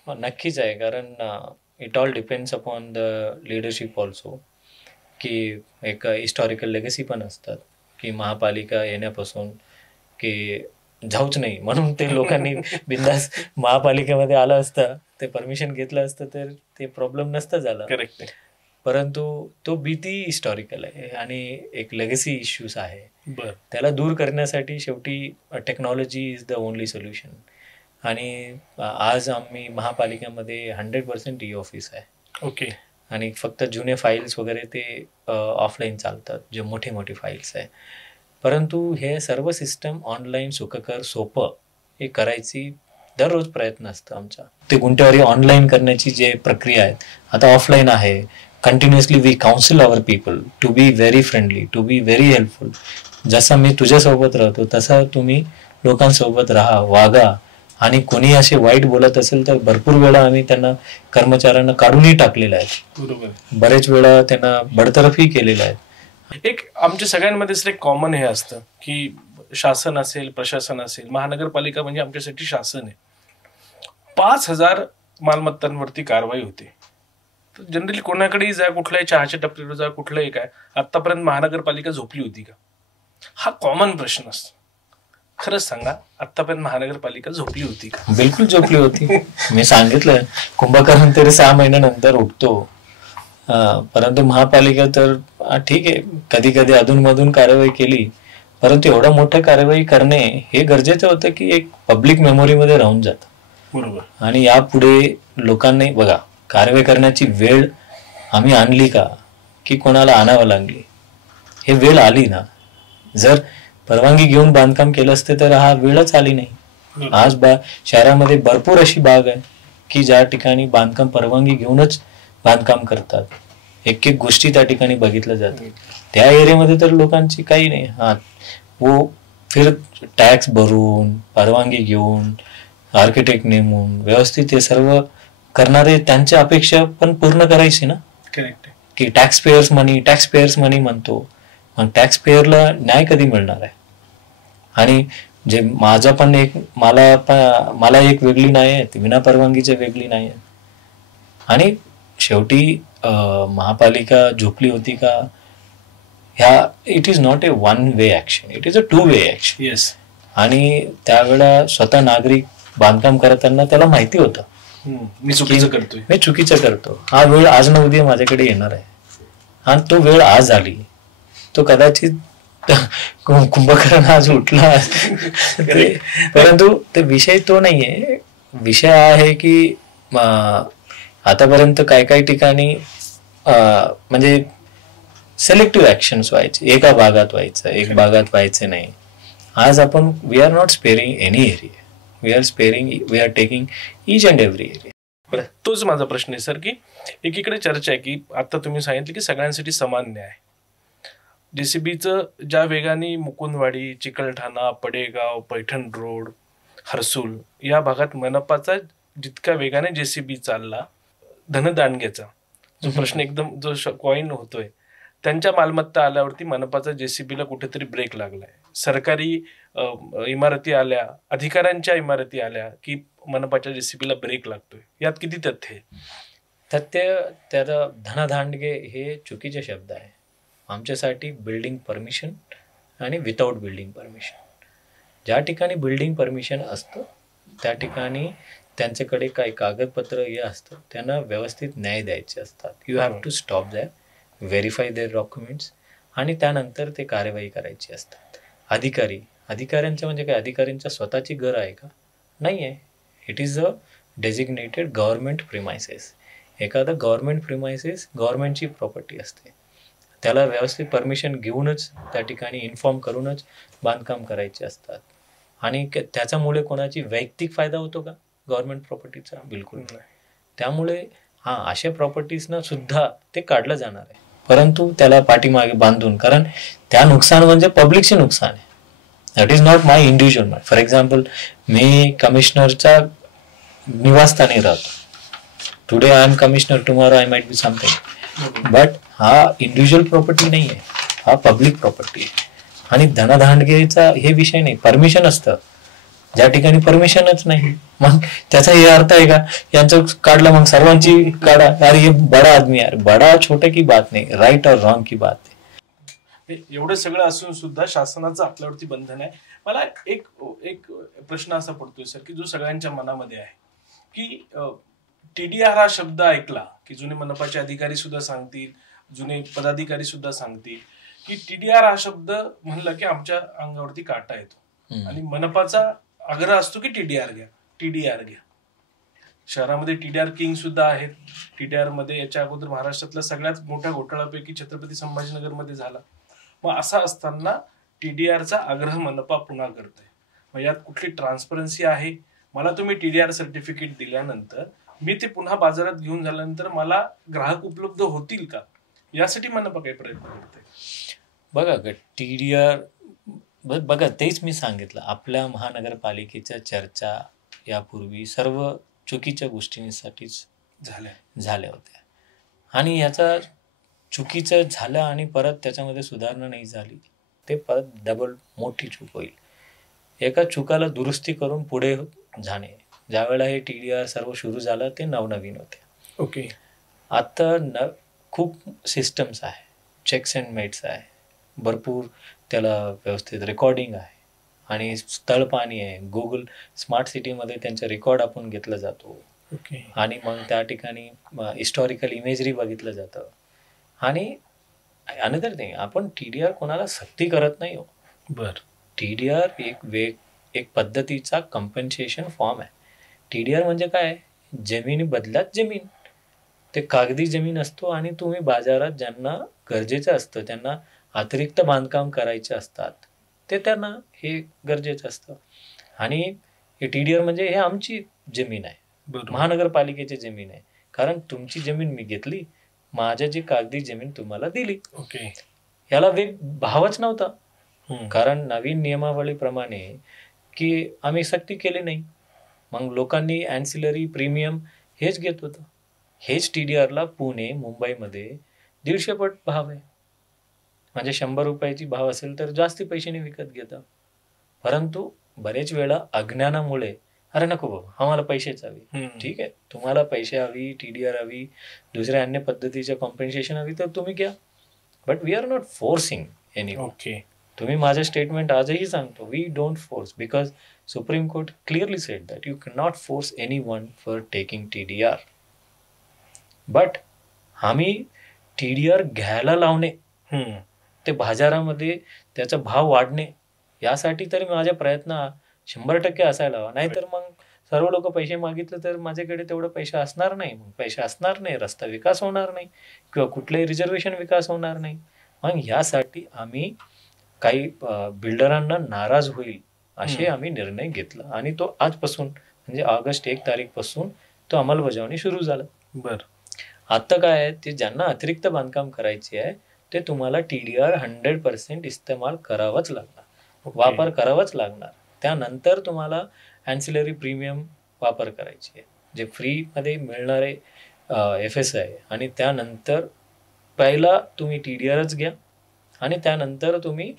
नक्कीच आहे. कारण it all depends upon the leadership also, की एक हिस्टॉरिकल लेगसी पण असतात की महापालिका येण्यापासून की जाऊच नाही म्हणून ते लोकांनी बिंदास महापालिकेमध्ये आलं असतं, ते परमिशन घेतलं असतं तर ते प्रॉब्लेम नसतं झालं. करेक्ट आहे. परंतु तो भीती हिस्टॉरिकल आहे आणि एक लेगसी इश्यूज आहे. बरं. त्याला दूर करण्यासाठी शेवटी technology is the only solution. आणि आज आम्ही महापालिकेमध्ये 100% ई ऑफिस आहे. ओके. आणि फक्त जुने फाईल्स वगैरे ते ऑफलाईन चालतात, जे मोठे मोठे फाईल्स आहे. परंतु हे सर्व सिस्टम ऑनलाईन सुखकर सोपं हे करायची दररोज प्रयत्न असतं आमचा. ते गुंठेवारी ऑनलाईन करण्याची जे प्रक्रिया आहे आता ऑफलाईन आहे. Continuously we counsel our people to be very friendly, to be very helpful. जसं मी तुझ्यासोबत राहतो तसं तुम्ही लोकांसोबत राहा, वागा. आणि कोणी असे वाईट बोलत असेल तर भरपूर वेळा आम्ही त्यांना कर्मचाऱ्यांना काढूनही टाकलेलं आहे. बरोबर. बरेच वेळा त्यांना बडतर्फी केलेलं आहे. एक आमच्या सगळ्यांमध्ये एक कॉमन हे असतं की शासन असेल, प्रशासन असेल, महानगरपालिका म्हणजे आमच्यासाठी शासन आहे. 5,000 मालमत्तांवरती कारवाई होते. तर जनरली कोणाकडेही जा, कुठल्याही चहाच्या टपरीवर जा, कुठलंही काय, आतापर्यंत महानगरपालिका झोपली होती का, हा कॉमन प्रश्न असतो. खरंच सांगा, आतापर्यंत महानगरपालिका झोपली होती का? बिलकुल झोपली होती. मी सांगितलं कुंभकर्ण तरी 6 महिन्यानंतर उठतो, परंतु महापालिका तर ठीक आहे, कधी कधी अधूनमधून कारवाई केली. परंतु एवढं मोठं कारवाई करणे हे गरजेचं होतं की एक पब्लिक मेमोरीमध्ये राहून जातं. बरोबर. आणि यापुढे लोकांनी बघा, कारवाई करण्याची वेळ आम्ही आणली का की कोणाला आणावं लागली? हे वेळ आली ना. जर परवानगी घेऊन बांधकाम केलं असतं तर हा वेळच आली नाही. आज शहरामध्ये भरपूर अशी बाग आहे की ज्या ठिकाणी बांधकाम परवानगी घेऊनच बांधकाम करतात. एक एक गोष्टी त्या ठिकाणी बघितल्या जातात. त्या एरियामध्ये तर लोकांची काही नाही. वो फिर टॅक्स भरून, परवानगी घेऊन, आर्किटेक्ट नेमून व्यवस्थित हे सर्व करणारे, त्यांच्या अपेक्षा पण पूर्ण करायची ना. करेक्ट. की टॅक्स पेयर्स मनी म्हणतो, मग टॅक्स पेयरला न्याय कधी मिळणार आहे? आणि जे माझा पण एक मला एक वेगळी नाही आहे, विना परवानगीची वेगळी नाही आहे. आणि शेवटी महापालिका झोपली होती का, ह्या it is not a one way action, it is a 2 way action. Yes. आणि त्यावेळेला स्वतः नागरिक बांधकाम करताना त्याला माहिती होतं मी चुकीचं करतोय, मी चुकीचं करतो. हा वेळ आज न उद्या माझ्याकडे येणार आहे. आणि तो वेळ आज आली, तो कदाचित कुंभकर्ण आज उठला. परंतु ते विषय तो नाहीये. विषय आहे की आतापर्यंत काही ठिकाणी म्हणजे सिलेक्टिव्ह ऍक्शन्स व्हायचे, एका भागात व्हायचं, एक भागात व्हायचे नाही. आज आपण we are not sparing any area, we are taking each and every area. तोच माझा प्रश्न आहे सर, की एकीकडे चर्चा आहे की आता तुम्ही सांगितलं की सगळ्यांसाठी समान न्याय. जेसीबीचं ज्या वेगाने मुकुंदवाडी, चिकलठाणा, पडेगाव, पैठण रोड, हर्सूल या भागात मनपाचा जितक्या वेगाने जेसीबी चालला, धनदांडग्याचा जो प्रश्न एकदम जो कॉईन होतोय, त्यांच्या मालमत्ता आल्यावरती मनपाचा जेसीबीला कुठेतरी ब्रेक लागलाय. सरकारी इमारती आल्या, अधिकाऱ्यांच्या इमारती आल्या की मनपाच्या जेसीबीला ब्रेक लागतोय. यात किती तथ्य आहे? त्यात धनदांडगे हे चुकीचे शब्द आहे. आमच्यासाठी बिल्डिंग परमिशन आणि विदाऊट बिल्डिंग परमिशन. ज्या ठिकाणी बिल्डिंग परमिशन असतं त्या ठिकाणी त्यांच्याकडे काही कागदपत्र हे असतं, त्यांना व्यवस्थित न्याय द्यायचे असतात. You have to stop that, verify their documents, आणि त्यानंतर ते कार्यवाही करायची असतात. अधिकाऱ्यांचं म्हणजे काय, अधिकाऱ्यांच्या स्वतःची घर आहे का? नाही आहे. It is a designated government premises. एखादं गव्हर्नमेंट प्रिमायसेस गव्हर्नमेंटची प्रॉपर्टी असते, त्याला व्यवस्थित परमिशन घेऊनच त्या ठिकाणी इन्फॉर्म करूनच बांधकाम करायचे असतात. आणि त्याच्यामुळे कोणाची वैयक्तिक फायदा होतो का गव्हर्नमेंट प्रॉपर्टीचा? बिलकुल नाही. त्यामुळे अशा प्रॉपर्टीजना सुद्धा ते काढलं जाणार आहे, परंतु त्याला पाठीमागे बांधून, कारण त्या नुकसान म्हणजे पब्लिकचे नुकसान आहे. That is not my individual. For example, मी कमिशनरच्या निवासस्थानी राहतो. Today I am commissioner, tomorrow I might be something, but हा इंडिव्हिज्युअल प्रॉपर्टी नाही आहे, हा पब्लिक प्रॉपर्टी आहे. आणि धनादांडगेचा हे विषय नाही, परमिशन असतं. ज्या ठिकाणी परमिशनच नाही, मग त्याचा हे अर्थ आहे का यांचं काढलं मग सर्वांची काढा? अरे हे बडा आदमी आहे, बडा छोटे की बात नाही, राईट और रॉंग की बात आहे. एवढं सगळं असून सुद्धा शासनाचं आपल्यावरती बंधन आहे. मला एक प्रश्न असा पडतोय सर, की जो सगळ्यांच्या मनामध्ये आहे, की TDR हा शब्द ऐकला की जुने मनपाचे अधिकारी सुद्धा सांगतील, जुने पदाधिकारी सुद्धा सांगतील की TDR हा शब्द म्हणलं की आमच्या अंगावरती काटा येतो, आणि मनपाचा आग्रह असतो की TDR घ्या. शहरामध्ये TDR किंग सुद्धा आहेत. TDR मध्ये याच्या अगोदर महाराष्ट्रातल्या सगळ्यात मोठ्या घोटाळ्यापैकी छत्रपती संभाजीनगरमध्ये झाला. मग असा असताना TDRचा आग्रह मनपा पुन्हा करतोय. मग यात कुठली ट्रान्सपरन्सी आहे? मला तुम्ही TDR सर्टिफिकेट दिल्यानंतर मी ते पुन्हा बाजारात घेऊन झाल्यानंतर मला ग्राहक उपलब्ध होतील का, यासाठी मनपा काही प्रयत्न करते? बघा TDR, बघा तेच मी सांगितलं, आपल्या महानगरपालिकेच्या चर्चा यापूर्वी सर्व चुकीच्या गोष्टींसाठीच झाल्या होत्या, आणि याचा चुकीचं झालं आणि परत त्याच्यामध्ये सुधारणा नाही झाली, ते परत डबल मोठी चूक होईल. एका चुकाला दुरुस्ती करून पुढे जाणे. ज्यावेळेला हे TDR सर्व सुरू झालं ते नवनवीन होते. ओके. आता खूप सिस्टम्स आहे, चेक्स अँड मेट्स आहे, भरपूर त्याला व्यवस्थित रेकॉर्डिंग आहे, आणि स्थळ पाणी आहे. गुगल स्मार्ट सिटीमध्ये त्यांचा रेकॉर्ड आपण घेतला जातो. आणि मग त्या ठिकाणी हिस्टॉरिकल इमेजरी बघितलं जातं. आणि अनदर थिंग, आपण TDR कोणाला सक्ती करत नाही हो. TDR एक पद्धतीचा कम्पेन्सेशन फॉर्म आहे. TDR म्हणजे काय, जमिनी बदल्यात जमीन. ते कागदी जमीन असतो, आणि तुम्ही बाजारात ज्यांना गरजेचं असतं, त्यांना अतिरिक्त बांधकाम करायचे असतात, ते त्यांना हे गरजेचं असतं. आणि हे TDR म्हणजे हे आमची जमीन आहे, महानगरपालिकेची जमीन आहे, कारण तुमची जमीन मी घेतली, माझ्याची कागदी जमीन तुम्हाला दिली. ओके. याला भावच नव्हता, कारण नवीन नियमावलीप्रमाणे की आम्ही सक्ती केली नाही, मग लोकांनी ॲन्सिलरी प्रीमियम हेच घेत होतं. हेच TDRला पुणे मुंबईमध्ये 150 पट भाव आहे. म्हणजे 100 रुपयाची भाव असेल तर जास्ती पैशाने विकत घेतं. परंतु बरेच वेळा अज्ञानामुळे, अरे नको बाबा, आम्हाला पैसेच हवे, ठीक आहे, तुम्हाला पैसे हवी, TDR हवी, दुसऱ्या अन्य पद्धतीच्या कॉम्पेन्सेशन हवी तर तुम्ही घ्या, but we are not forcing any. Okay. तुम्ही माझं स्टेटमेंट आजही सांगतो, we don't force, because Supreme Court clearly said that you can not force anyone for taking TDR. But आम्ही TDR घ्यायला लावणे, ते बाजारामध्ये त्याचा भाव वाढणे, यासाठी तरी माझे प्रयत्न 100% असायला हवा. नाहीतर मग सर्व लोक पैसे मागितले तर माझ्याकडे तेवढं पैसे असणार नाही, मग पैसे असणार नाही, रस्ता विकास होणार नाही, किंवा कुठलंही रिझर्वेशन विकास होणार नाही. मग यासाठी आम्ही काही बिल्डरांना नाराज होईल असे आम्ही निर्णय घेतला, आणि तो आजपासून म्हणजे ऑगस्ट 1 तारीखपासून तो अंमलबजावणी सुरू झालं. आता काय आहे, ते ज्यांना अतिरिक्त बांधकाम करायचे आहे ते तुम्हाला TDR 100% इस्तेमाल करावाच लागणार, वापर करावाच लागणार. त्यानंतर तुम्हाला ॲन्सिलरी प्रीमियम वापर करायची आहे, जे फ्रीमध्ये मिळणारे FSI, आणि त्यानंतर पहिला तुम्ही TDRच घ्या, आणि त्यानंतर तुम्ही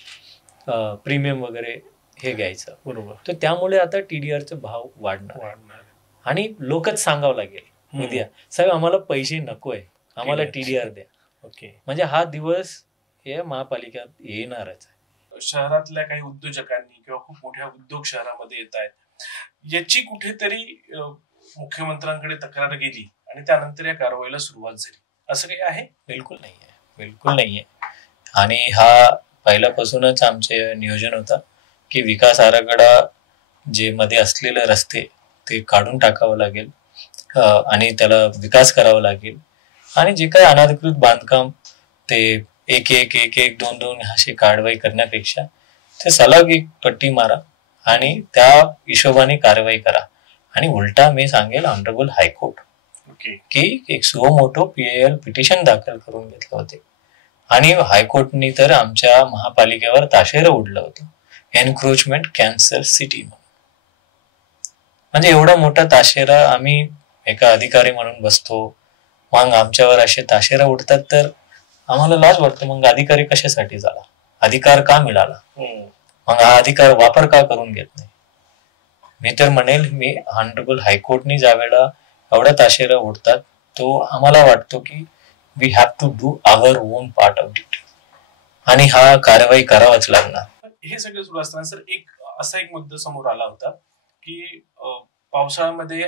प्रीमियम वगैरे हे घ्यायचं. बरोबर. तर त्यामुळे आता TDRचा भाव वाढणार, आणि लोकच सांगावं लागेल उद्या, साहेब आम्हाला पैसे नको आहे, आम्हाला TDR द्या. ओके. म्हणजे हा दिवस हे महापालिकेत येणारच आहे. शहरातल्या काही उद्योजकांनी किंवा खूप मोठ्या उद्योग शहरामध्ये येत आहेत, याची कुठेतरी मुख्यमंत्र्यांकडे तक्रार गेली आणि त्यानंतर या कारवाईला सुरुवात झाली, असं काही आहे? बिलकुल नाही आहे, बिलकुल नाही आहे. आणि हा पहिल्यापासूनच आमचे नियोजन होतं की विकास आराखडा जे मध्ये असलेले रस्ते ते काढून टाकावं लागेल आणि त्याला विकास करावा लागेल. आणि जे काही अनधिकृत बांधकाम ते एक एक एक एक दोन दोन अशी कारवाई करण्यापेक्षा ते सलग एक पट्टी मारा आणि त्या हिशोबाने कारवाई करा. आणि उलटा मी सांगेल ऑनरेबल हायकोर्ट की एक सुओ मोठो PIL पिटिशन दाखल करून घेतलं होते आणि हायकोर्टनी तर आमच्या महापालिकेवर ताशेरं उडलं होतं, एन्क्रोचमेंट कॅन्सर सिटी म्हणून. म्हणजे एवढा मोठा ताशेरा आम्ही एका अधिकारी म्हणून बसतो, मग आमच्यावर असे ताशेरा उडतात तर आम्हाला लाज वाटतं. मग अधिकारी कशासाठी झाला, अधिकार का मिळाला, मग हा अधिकार वापर का करून घेत नाही. मी तर म्हणेल मी ऑनरेबल हायकोर्टनी ज्यावेळेला एवढा ताशेरा उडतात तो आम्हाला वाटतो की we have to do our own part of duty आणि हा कारवाई करावाच लागणार. हे सगळं सुरू असताना सर असा एक मुद्दा समोर आला होता की पावसाळ्यामध्ये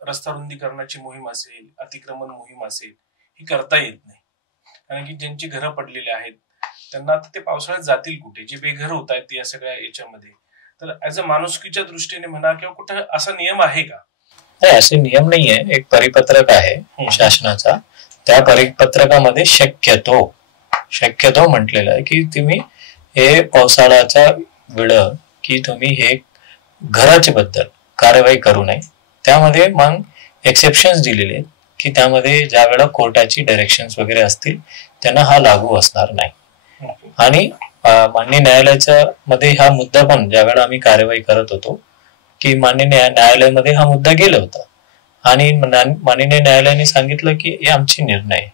रस्ता रुंदीकरणाची मोहीम असेल, अतिक्रमण मोहीम असेल, ही करता येत नाही. कारण की ज्यांची घरं पडलेली आहेत त्यांना आता ते पावसाळ्यात जातील कुठे, जे बेघर होत आहेत या सगळ्या याच्यामध्ये. तर ऍज अ माणुसकीच्या दृष्टीने म्हणा किंवा कुठं असा नियम आहे का? नाही, असे नियम नाही आहे. एक परिपत्रक आहे शासनाचा, त्या परिपत्रकामध्ये शक्यतो म्हटलेलं आहे की तुम्ही हे पावसाळ्याचा वेळ की तुम्ही हे घराच्या बद्दल कारवाई करू नये. त्यामध्ये मग एक्सेप्शन्स दिलेले आहेत की त्यामध्ये ज्या वेळेला कोर्टाची डायरेक्शन्स वगैरे असतील त्यांना हा लागू असणार नाही. आणि माननीय न्यायालयाच्या मध्ये हा मुद्दा पण ज्यावेळेला आम्ही कारवाई करत होतो की माननीय न्यायालयामध्ये हा मुद्दा गेला होता आणि माननीय न्यायालयाने सांगितलं की हे आमचे निर्णय आहे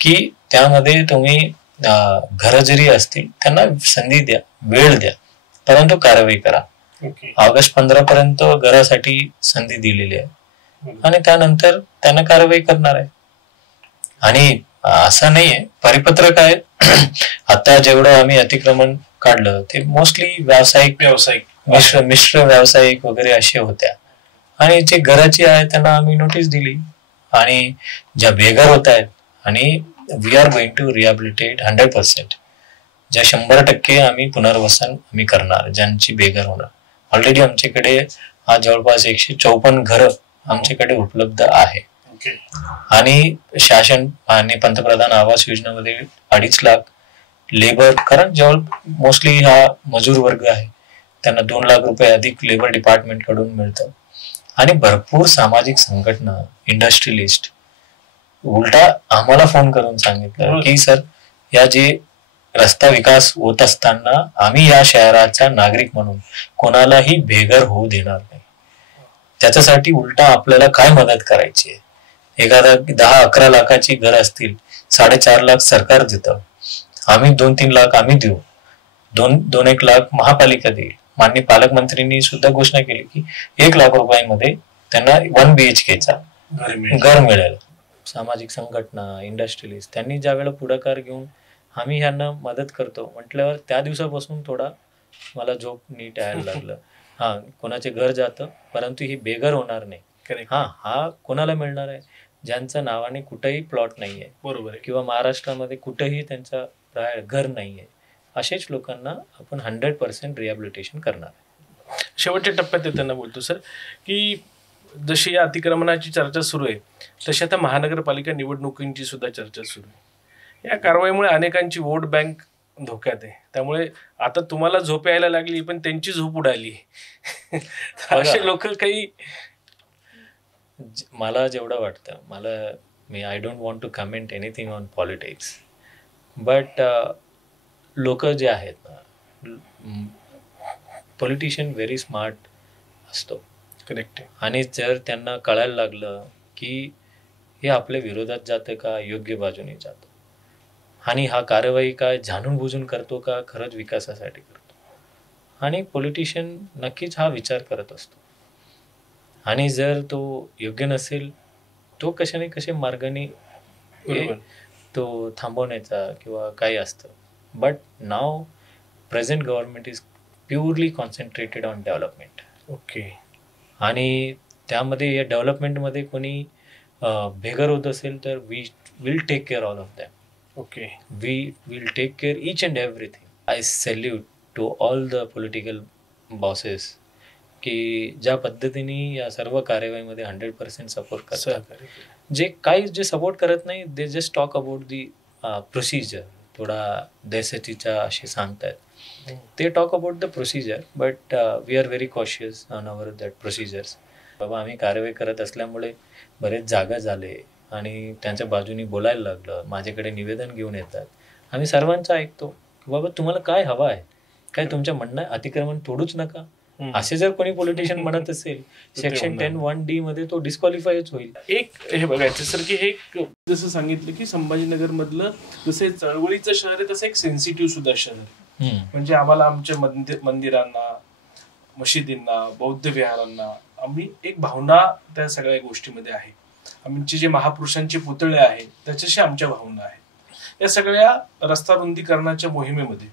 की त्यामध्ये तुम्ही घर जरी असतील त्यांना संधी द्या, वेळ द्या, परंतु कारवाई करा. ऑगस्ट 15 पर्यंत घरासाठी संधी दिलेली आहे आणि त्यानंतर त्यांना कारवाई करणार आहे. आणि असं नाहीये, परिपत्रक आहे. आता जेवढं आम्ही अतिक्रमण काढलं ते मोस्टली व्यावसायिक मिश्र व्यावसायिक वगैरे असे होत्या आणि जे घराची आहे त्यांना आम्ही नोटीस दिली आणि ज्या बेघर होत आहेत आणि वी आर गोइंग टू रिहॅबिलिटेट 100%, ज्या 100% आम्ही पुनर्वसन आम्ही करणार ज्यांची बेघर होणार. ऑलरेडी आमच्याकडे हा जवळपास 154 घरं आमच्याकडे उपलब्ध आहे आणि शासन आणि पंतप्रधान आवास योजनेमध्ये 2.5 लाख लेबर, कारण जवळ मोस्टली हा मजूर वर्ग आहे त्यांना 2 लाख रुपये अधिक लेबर डिपार्टमेंट कडून मिळतं. आणि भरपूर सामाजिक संघटना, इंडस्ट्रियलिस्ट उलटा आम्हाला फोन करून सांगितलं की सर या जे रस्ता विकास होत असताना आम्ही या शहराचा नागरिक म्हणून कोणालाही बेघर होऊ देणार नाही. त्याच्यासाठी उलटा आपल्याला काय मदत करायची आहे. एखादा 10-11 लाखाची घर असतील, 4.5 लाख सरकार देतं, आम्ही 2-3 लाख आम्ही देऊ, 2-1 लाख महापालिका देईल. माननीय पालकमंत्रींनी सुद्धा घोषणा केली की 1 लाख रुपयामध्ये त्यांना 1 BHKचा घर मिळेल. सामाजिक संघटना, इंडस्ट्रियलिस्ट त्यांनी ज्या वेळेला पुढाकार घेऊन आम्ही ह्यांना मदत करतो म्हटल्यावर त्या दिवसापासून थोडा मला झोप नीट यायला लागलं. हा, कोणाचे घर जातं परंतु ही बेघर होणार नाही. हा कोणाला मिळणार आहे ज्यांचं नावाने कुठेही प्लॉट नाहीये, बरोबर, किंवा महाराष्ट्रामध्ये कुठेही त्यांचा घर नाहीये, असेच लोकांना आपण 100% रिहॅबिलिटेशन करणार. शेवटच्या टप्प्यात येताना बोलतो सर की जशी या अतिक्रमणाची चर्चा सुरू आहे तशी आता महानगरपालिका निवडणुकींची सुद्धा चर्चा सुरू आहे. या कारवाईमुळे अनेकांची वोट बँक धोक्यात आहे, त्यामुळे आता तुम्हाला झोप यायला लागली पण त्यांची झोप उडाली. असे लोक काही, मला जेवढं वाटतं, I don't want to comment anything on politics, but लोक जे आहेत ना, पॉलिटिशियन व्हेरी स्मार्ट असतो. करेक्ट. आणि जर त्यांना कळायला लागलं की हे आपल्या विरोधात जातं का योग्य बाजूने जातं आणि हा कारवाई काय जाणून बुजून करतो का खरंच विकासासाठी करतो, आणि पॉलिटिशियन नक्कीच हा विचार करत असतो. आणि जर तो योग्य नसेल तो कशाने कसे मार्गाने तो थांबवण्याचा किंवा काही असतं. But now present government is purely concentrated on development. Okay. आणि त्यामध्ये या डेव्हलपमेंटमध्ये कोणी बेघर होत असेल तर we will take care all of them. Okay. We will take care each and everything. I salute to all the political bosses की ज्या पद्धतीने या सर्व कार्यवाहीमध्ये 100% सपोर्ट करतात. जे सपोर्ट करत नाही they just talk about the procedure, थोडा देशाचीच्या असे सांगतात. ते talk about the procedure but we are very cautious on our that procedures. बाबा आम्ही कार्यवाही करत असल्यामुळे बरेच जागा झाले आणि त्यांच्या बाजूनी बोलायला लागलं, माझ्याकडे निवेदन घेऊन येतात. आम्ही सर्वांचं ऐकतो की बाबा तुम्हाला काय हवं आहे, काय तुमच्या म्हणणं अतिक्रमण तोडूच नका. असे जर कोणी पॉलिटिशियन म्हणत असेल सेक्शन 10(1)(d) मध्ये तो डिस्क्वालिफायच होईल. एक हे बघायचं सर की हे जसं सांगितलं की संभाजीनगर मधलं जसं चळवळीचं शहर आहे तसं एक सेन्सिटिव्ह सुद्धा शहर आहे. म्हणजे आम्हाला आमच्या मंदिरांना, मशिदींना, बौद्ध विहारांना आम्ही एक भावना त्या सगळ्या गोष्टीमध्ये आहे. आमचे जे महापुरुषांचे पुतळे आहेत त्याच्याशी आमच्या भावना आहेत. या सगळ्या रस्ता रुंदीकरणाच्या मोहिमेमध्ये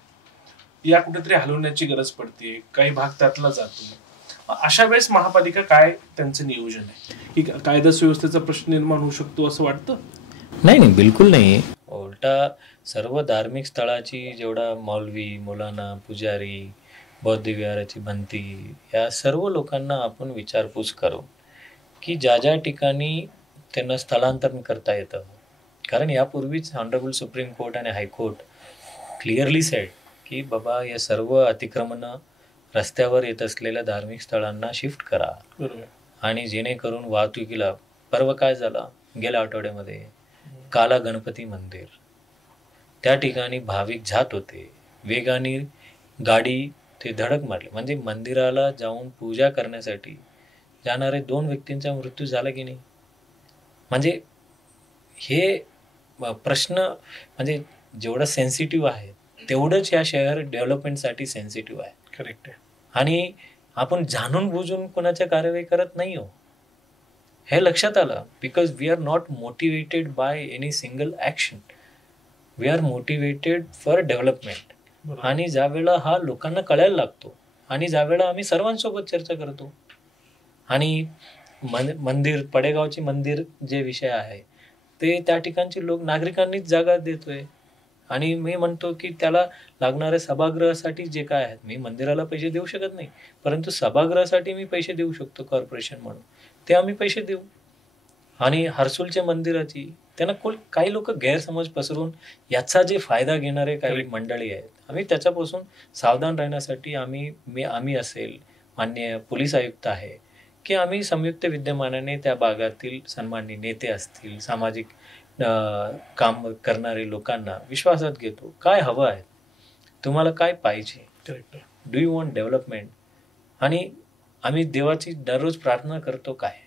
या कुठेतरी हलवण्याची गरज पडते, काही भाग त्यातला जातो. अशा वेळेस महापालिका काय त्यांचं नियोजन आहे की कायदा सुव्यवस्थेचा प्रश्न निर्माण होऊ शकतो असं वाटतं? नाही, बिलकुल नाही. उलटा सर्व धार्मिक स्थळाची जेवढा मौलवी, मौलाना, पुजारी, बौद्ध विहाराची भंती या सर्व लोकांना आपण विचारपूस करू की ज्या ज्या ठिकाणी त्यांना स्थलांतरण करता येतं. कारण यापूर्वीच ऑनरेबल सुप्रीम कोर्ट आणि हायकोर्ट क्लिअरली सेड की बाबा या सर्व अतिक्रमणं रस्त्यावर येत असलेल्या धार्मिक स्थळांना शिफ्ट करा. बरोबर. आणि जेणेकरून वाहतुकीला, परवा काय झालं गेल्या आठवड्यामध्ये काला गणपती मंदिर, त्या ठिकाणी भाविक जात होते, वेगाने गाडी ते धडक मारले. म्हणजे मंदिराला जाऊन पूजा करण्यासाठी जाणारे 2 व्यक्तींचा मृत्यू झाला की नाही. म्हणजे हे प्रश्न म्हणजे जेवढा सेन्सिटिव्ह आहे तेवढंच या शहर डेव्हलपमेंटसाठी सेन्सिटिव्ह आहे. करेक्ट आहे. आणि आपण जाणून बुजून कोणाच्या कारवाई करत नाही हो, हे लक्षात आलं. Because we are not motivated by any single action, we are motivated for development. आणि ज्या वेळेला हा लोकांना कळायला लागतो आणि ज्या वेळेला आम्ही सर्वांसोबत चर्चा करतो आणि मंदिर, पडेगावचे मंदिर जे विषय आहे ते त्या ठिकाणचे लोक नागरिकांनीच जागा देतोय. आणि मी म्हणतो की त्याला लागणाऱ्या सभागृहासाठी जे काय आहेत, मी मंदिराला पैसे देऊ शकत नाही, परंतु सभागृहासाठी मी पैसे देऊ शकतो कॉर्पोरेशन म्हणून, ते आम्ही पैसे देऊ. आणि हर्सुलच्या मंदिराची त्यांना काही लोक गैरसमज पसरून याचा जे फायदा घेणारे काही मंडळी आहेत, आम्ही त्याच्यापासून सावधान राहण्यासाठी आम्ही असेल, माननीय पोलीस आयुक्त आहे की आम्ही संयुक्त विद्यमानाने त्या भागातील सन्माननीय नेते असतील, सामाजिक काम करणारे लोकांना विश्वासात घेतो. काय हवं आहे, तुम्हाला काय पाहिजे, डू यू वॉन्ट डेव्हलपमेंट. आणि आम्ही देवाची दररोज प्रार्थना करतो काय,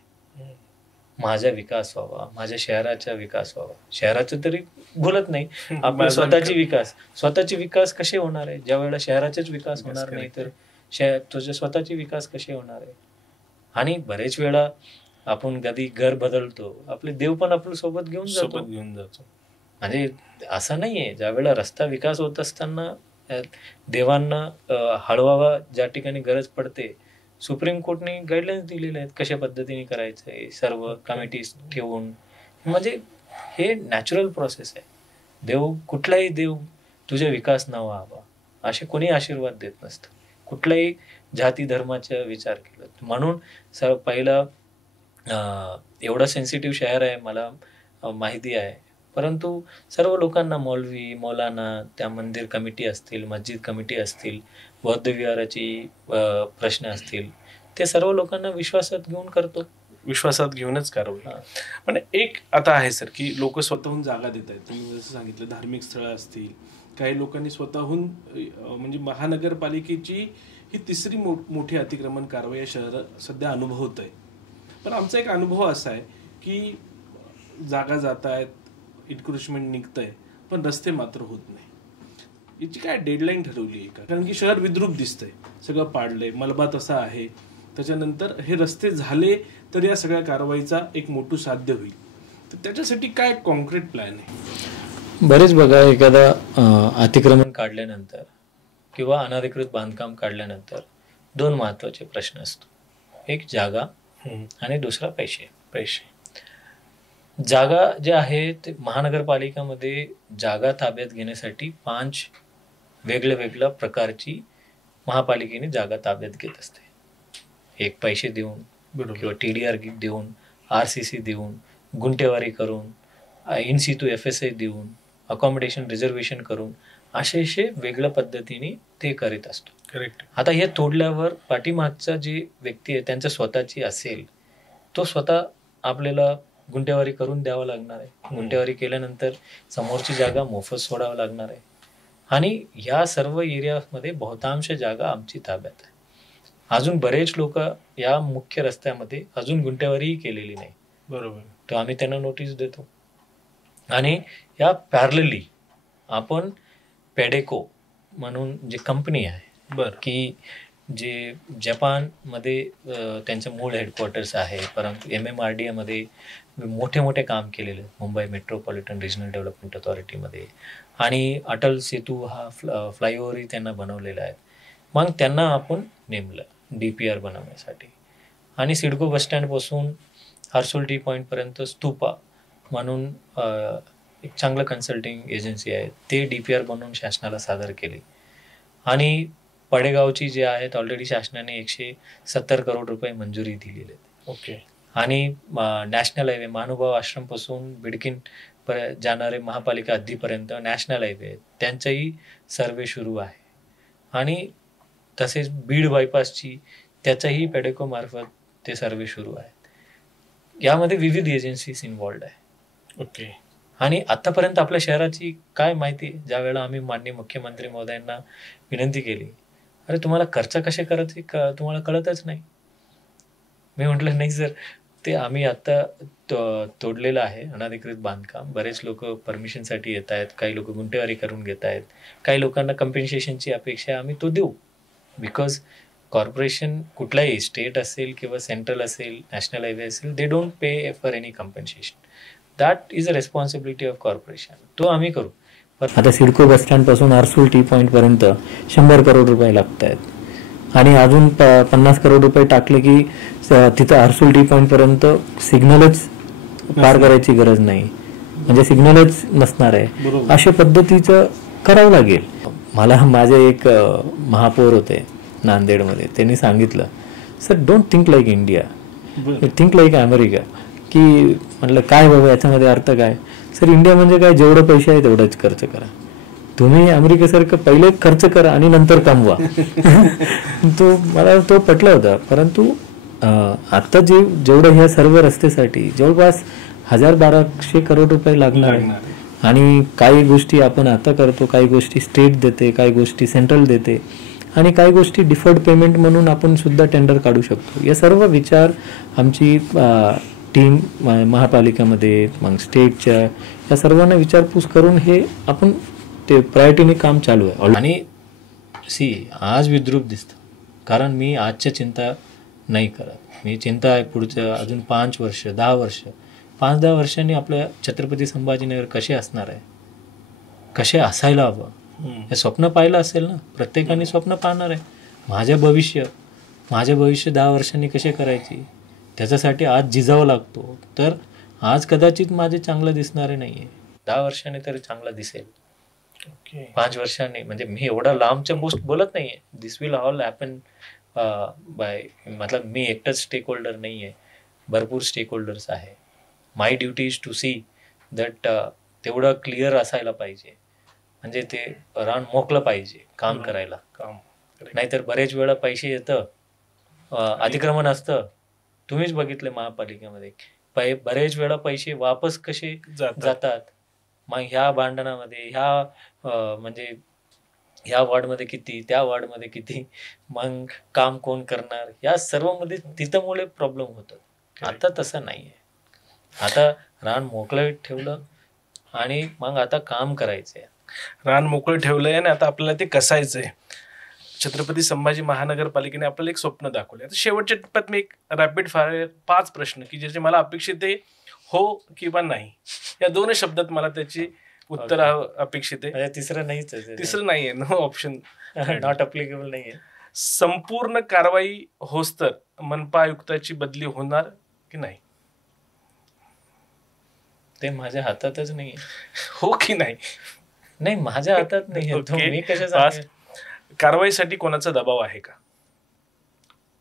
माझा विकास व्हावा, माझ्या शहराचा विकास व्हावा. शहराचं तरी बोलत नाही, आपला स्वतःची विकास कसे होणार आहे ज्या वेळेला शहराचाच विकास होणार नाही तर तुझे स्वतःची विकास कसे होणार आहे. आणि बरेच वेळा आपण कधी घर बदलतो, आपले देव पण आपल्या सोबत घेऊन जातो. म्हणजे असं नाहीये, ज्या वेळेला रस्ता विकास होत असताना देवांना हळवावा ज्या ठिकाणी गरज पडते, सुप्रीम कोर्टने गाईडलाईन्स दिलेले आहेत कशा पद्धतीने करायचंय, सर्व कमिटी ठेवून. म्हणजे हे नॅचरल प्रोसेस आहे. कुठलाही देव तुझा विकास न व्हावा असे कोणी आशीर्वाद देत नसतं, कुठलाही जाती धर्माचा विचार केला. म्हणून पहिलं एवढं सेन्सिटिव्ह शहर आहे मला माहिती आहे, परंतु सर्व लोकांना मौलवी, मौलाना, त्या मंदिर कमिटी असतील, मस्जिद कमिटी असतील, बौद्ध विहाराची प्रश्न असतील, ते सर्व लोकांना विश्वासात घेऊन करतो. विश्वासात घेऊनच कारवाई. पण एक आता आहे सर की लोक स्वतःहून जागा देत आहेत. तुम्ही जसं सांगितलं धार्मिक स्थळं असतील, काही लोकांनी स्वतःहून म्हणजे महानगरपालिकेची ही तिसरी मोठी अतिक्रमण कारवाई या शहर सध्या अनुभवत आहे. पण आमचा एक अनुभव असा आहे की जागा जात आहेत, इन्क्रोचमेंट निघतंय, पण रस्ते मात्र होत नाही. याची काय डेडलाईन ठरवली आहे का? कारण की शहर विद्रूप दिसतंय, सगळं पाडलंय, मलबा तसा आहे. त्याच्यानंतर हे रस्ते झाले तर या सगळ्या कारवाईचा एक मोठं साध्य होईल. तर त्याच्यासाठी काय कॉन्क्रीट प्लॅन आहे? बरेच बघा, एखादा अतिक्रमण काढल्यानंतर किंवा अनधिकृत बांधकाम काढल्यानंतर 2 महत्त्वाचे प्रश्न असतो. एक जागा आणि दुसरा पैसे. जागा जे आहे ते महानगरपालिकामध्ये जागा ताब्यात घेण्यासाठी 5 वेगळ्या प्रकारची महापालिकेने जागा ताब्यात घेत असते. एक पैसे देऊन किंवा TDR देऊन, RCC देऊन, गुंठेवारी करून, इन सितू FSI देऊन, अकॉमोडेशन रिझर्वेशन करून असे वेगळ्या पद्धतीने ते करीत असतो. करेक्ट. आता हे तोडल्यावर पाठीमागचा जी व्यक्ती आहे त्यांच्या स्वतःची असेल, तो स्वतः आपल्याला गुंठेवारी करून द्यावा लागणार आहे. गुंठेवारी केल्यानंतर समोरची जागा मोफत सोडावं लागणार आहे. आणि या सर्व एरियामध्ये बहुतांश जागा आमची ताब्यात आहे. अजून बरेच लोक या मुख्य रस्त्यामध्ये अजून गुंठेवारीही केलेली नाही. बरोबर. तर आम्ही त्यांना नोटीस देतो. आणि या पॅरलली आपण पेडेको म्हणून जी कंपनी आहे की जे जपानमध्ये त्यांचं मूळ हेडक्वार्टर्स आहे, परंतु MMRDAमध्ये मोठे काम केलेले मुंबई मेट्रोपॉलिटन रिजनल डेव्हलपमेंट अथॉरिटीमध्ये, आणि अटल सेतू हा फ्लायओव्हरही त्यांना बनवलेला आहे. मग त्यांना आपण नेमलं DPR बनवण्यासाठी. आणि सिडको बसस्टँडपासून हर्सुल टी पॉईंटपर्यंत स्तूपा म्हणून एक चांगलं कन्सल्टिंग एजन्सी आहे, ते DPR बनवून शासनाला सादर केली. आणि पडेगावची जे आहेत ऑलरेडी शासनाने 170 करोड रुपये मंजुरी दिलेली आहेत. ओके. आणि नॅशनल हायवे महानुभाव आश्रमपासून बिडकीन जाणारे महापालिका हद्दीपर्यंत नॅशनल हायवे त्यांचाही सर्वे सुरू आहे. आणि तसेच बीड बायपासची त्याचाही पेडेको मार्फत ते सर्वे सुरू आहे. यामध्ये विविध एजन्सीज इन्व्हॉल्ड आहे. ओके. आणि आतापर्यंत आपल्या शहराची काय माहिती, ज्या वेळेला आम्ही माननीय मुख्यमंत्री महोदयांना विनंती केली, अरे तुम्हाला खर्च कसे करायचे तुम्हाला कळतच नाही. मी म्हटलं नाही सर, ते आम्ही आता तोडलेलं आहे अनधिकृत बांधकाम. बरेच लोक परमिशनसाठी येत आहेत, काही लोक गुंठेवारी करून घेत आहेत, काही लोकांना कम्पेन्सेशनची अपेक्षा आहे, आम्ही तो देऊ. बिकॉज कॉर्पोरेशन कुठलाही स्टेट असेल किंवा सेंट्रल असेल, नॅशनल हायवे असेल, they don't pay for any compensation. That is a responsibility of corporation. तो आम्ही करू. आता सिडको बसस्टँड पासून हर्सुल टी पॉईंट पर्यंत 100 करोड रुपये लागत आहेत. आणि अजून 50 करोड रुपये टाकले की तिथं हर्सुल टी पॉईंट पर्यंत सिग्नलच पार करायची गरज नाही, म्हणजे सिग्नलच नसणार आहे. अशा पद्धतीचं करावं लागेल. मला माझे एक महापौर होते नांदेडमध्ये, त्यांनी सांगितलं, sir don't think like India, think like America. की म्हटलं काय बाबा याच्यामध्ये अर्थ काय. सर इंडिया म्हणजे काय, जेवढं पैसे आहे तेवढंच खर्च करा. तुम्ही अमेरिकेसारखं पहिले खर्च करा आणि नंतर कमवा. मला तो पटला होता. परंतु आता जेवढं ह्या सर्व रस्त्यासाठी जवळपास 1200 करोड रुपये लागणार आहे. आणि काही गोष्टी आपण आता करतो, काही गोष्टी स्टेट देते, काही गोष्टी सेंट्रल देते, आणि काही गोष्टी डिफर्ड पेमेंट म्हणून आपण सुद्धा टेंडर काढू शकतो. या सर्व विचार आमची टीम महापालिकेमध्ये, मग स्टेटच्या, या सर्वांना विचारपूस करून हे आपण ते प्रायोरिटीने काम चालू आहे. आणि आज विद्रूप दिसतं, कारण मी आजच्या चिंता नाही करत. मी चिंता आहे पुढच्या अजून 5 वर्ष 10 वर्ष 5-10 वर्षांनी आपल्या छत्रपती संभाजीनगर कसे असणार आहे, कसे असायला हवं, हे स्वप्न पाहिलं असेल ना. प्रत्येकाने स्वप्न पाहणार आहे. माझे भविष्य 10 वर्षांनी कसे करायची, त्याच्यासाठी आज झिजावं लागतो. तर आज कदाचित माझे चांगलं दिसणारे नाही आहे, 10 वर्षांनी तरी चांगलं दिसेल. 5 वर्षांनी, म्हणजे मी एवढा लांबच्या गोष्ट बोलत नाही आहे. दिस विल ऑल हॅपन बाय, मतलब मी एकटाच स्टेक होल्डर नाही आहे, भरपूर स्टेक होल्डर्स आहे. My duty is to see that तेवढं क्लिअर असायला पाहिजे, म्हणजे ते रान मोकलं पाहिजे काम करायला. नाहीतर बरेच वेळा पैसे येतं, अतिक्रमण असतं. तुम्हीच बघितले महापालिकेमध्ये बरेच वेळा पैसे वापस कसे जातात. मग ह्या भांडणामध्ये म्हणजे ह्या वॉर्डमध्ये किती, त्या वॉर्डमध्ये किती, मग काम कोण करणार, या सर्वमध्ये तिथंमुळे प्रॉब्लेम होतात. आता तसं नाही आहे. आता रान मोकळं ठेवलं आणि मग आता काम करायचंय. रान मोकळं ठेवलंय आणि आता आपल्याला ते कसायचंय. छत्रपती संभाजी महानगरपालिकेने आपल्याला एक स्वप्न दाखवले. आता शेवटच्या टप्प्यात मी एक रॅपिड फायर 5 प्रश्न की ज्याचे मला अपेक्षित आहे हो किंवा नाही, या 2 शब्दात मला त्याची उत्तर अपेक्षित आहे. म्हणजे तिसरं नाहीच आहे. तिसरं नाहीये, नो ऑप्शन. नॉट अप्लिकेबल नाहीये. संपूर्ण कारवाई होस तर मनपा आयुक्ताची बदली होणार की नाही? ते माझ्या हातातच नाहीये. हो की नाही? नाही, माझ्या हातात नाहीये. Okay. मी कशा पास. सांगेन? कारवाईसाठी कोणाचा दबाव आहे का?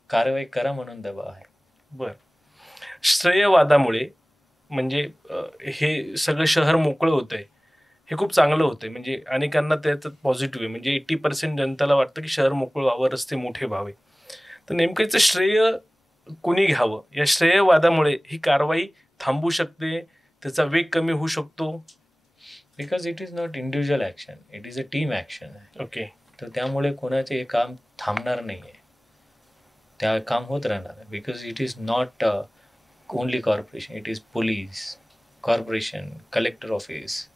कारवाई करा म्हणून दबाव आहे. बर. श्रेयवादामुळे म्हणजे हे सगळं शहर मोकळं होतंय, हे खूप चांगलं होतंय. म्हणजे अनेकांना त्याच्यात पॉझिटिव्ह आहे. म्हणजे 80% जनतेला वाटतं की शहर मोकळं व्हावं, रस्ते मोठे व्हावे. तर नेमकं याचं श्रेय कोणी घ्यावं? या श्रेयवादामुळे ही कारवाई थांबू शकते, त्याचा वेग कमी होऊ शकतो. Because it is not individual action, it is a team action आहे. ओके. तर त्यामुळे कोणाचे हे काम थांबणार नाहीये, त्या काम होत राहणार. Because it is not only corporation, it is police, corporation, collector office,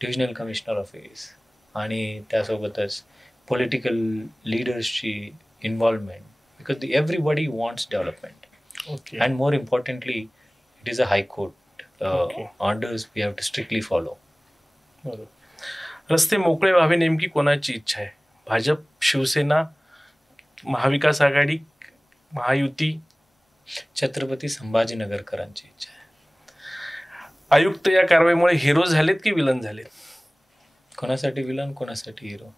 divisional commissioner office आणि त्यासोबतच पॉलिटिकल लीडर्सची involvement. Because everybody wants development. Okay. And more importantly it is a high court Okay. Orders we have to strictly follow. बरोबर. रस्ते मोकळे व्हावे नेमकी कोणाची इच्छा आहे? भाजप, शिवसेना, महाविकास आघाडी, महायुती? छत्रपती संभाजीनगरकरांची इच्छा आहे. आयुक्त या कारवाईमुळे हिरो झालेत की विलन झालेत? कोणासाठी विलन, कोणासाठी हिरो?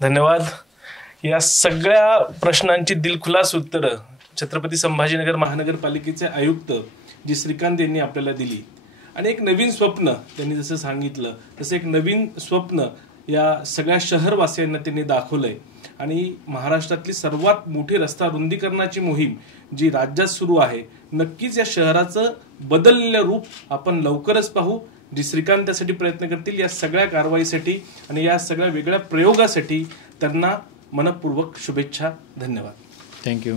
धन्यवाद. या सगळ्या प्रश्नांची दिलखुलास उत्तरं छत्रपती संभाजीनगर महानगरपालिकेचे आयुक्त जी श्रीकांत यांनी आपल्याला दिली. आणि एक नवीन स्वप्न त्यांनी जसं सांगितलं तसं एक नवीन स्वप्न या सगळ्या शहरवासियांना त्यांनी दाखवलंय. आणि महाराष्ट्रातली सर्वात मोठी रस्ता रुंदीकरणाची मोहीम जी राज्यात सुरू आहे, नक्कीच या शहराचं बदललेलं रूप आपण लवकरच पाहू. जी श्रीकांत त्यासाठी प्रयत्न करतील, या सगळ्या कारवाईसाठी आणि या सगळ्या वेगळ्या प्रयोगासाठी त्यांना मनपूर्वक शुभेच्छा. धन्यवाद. थँक्यू.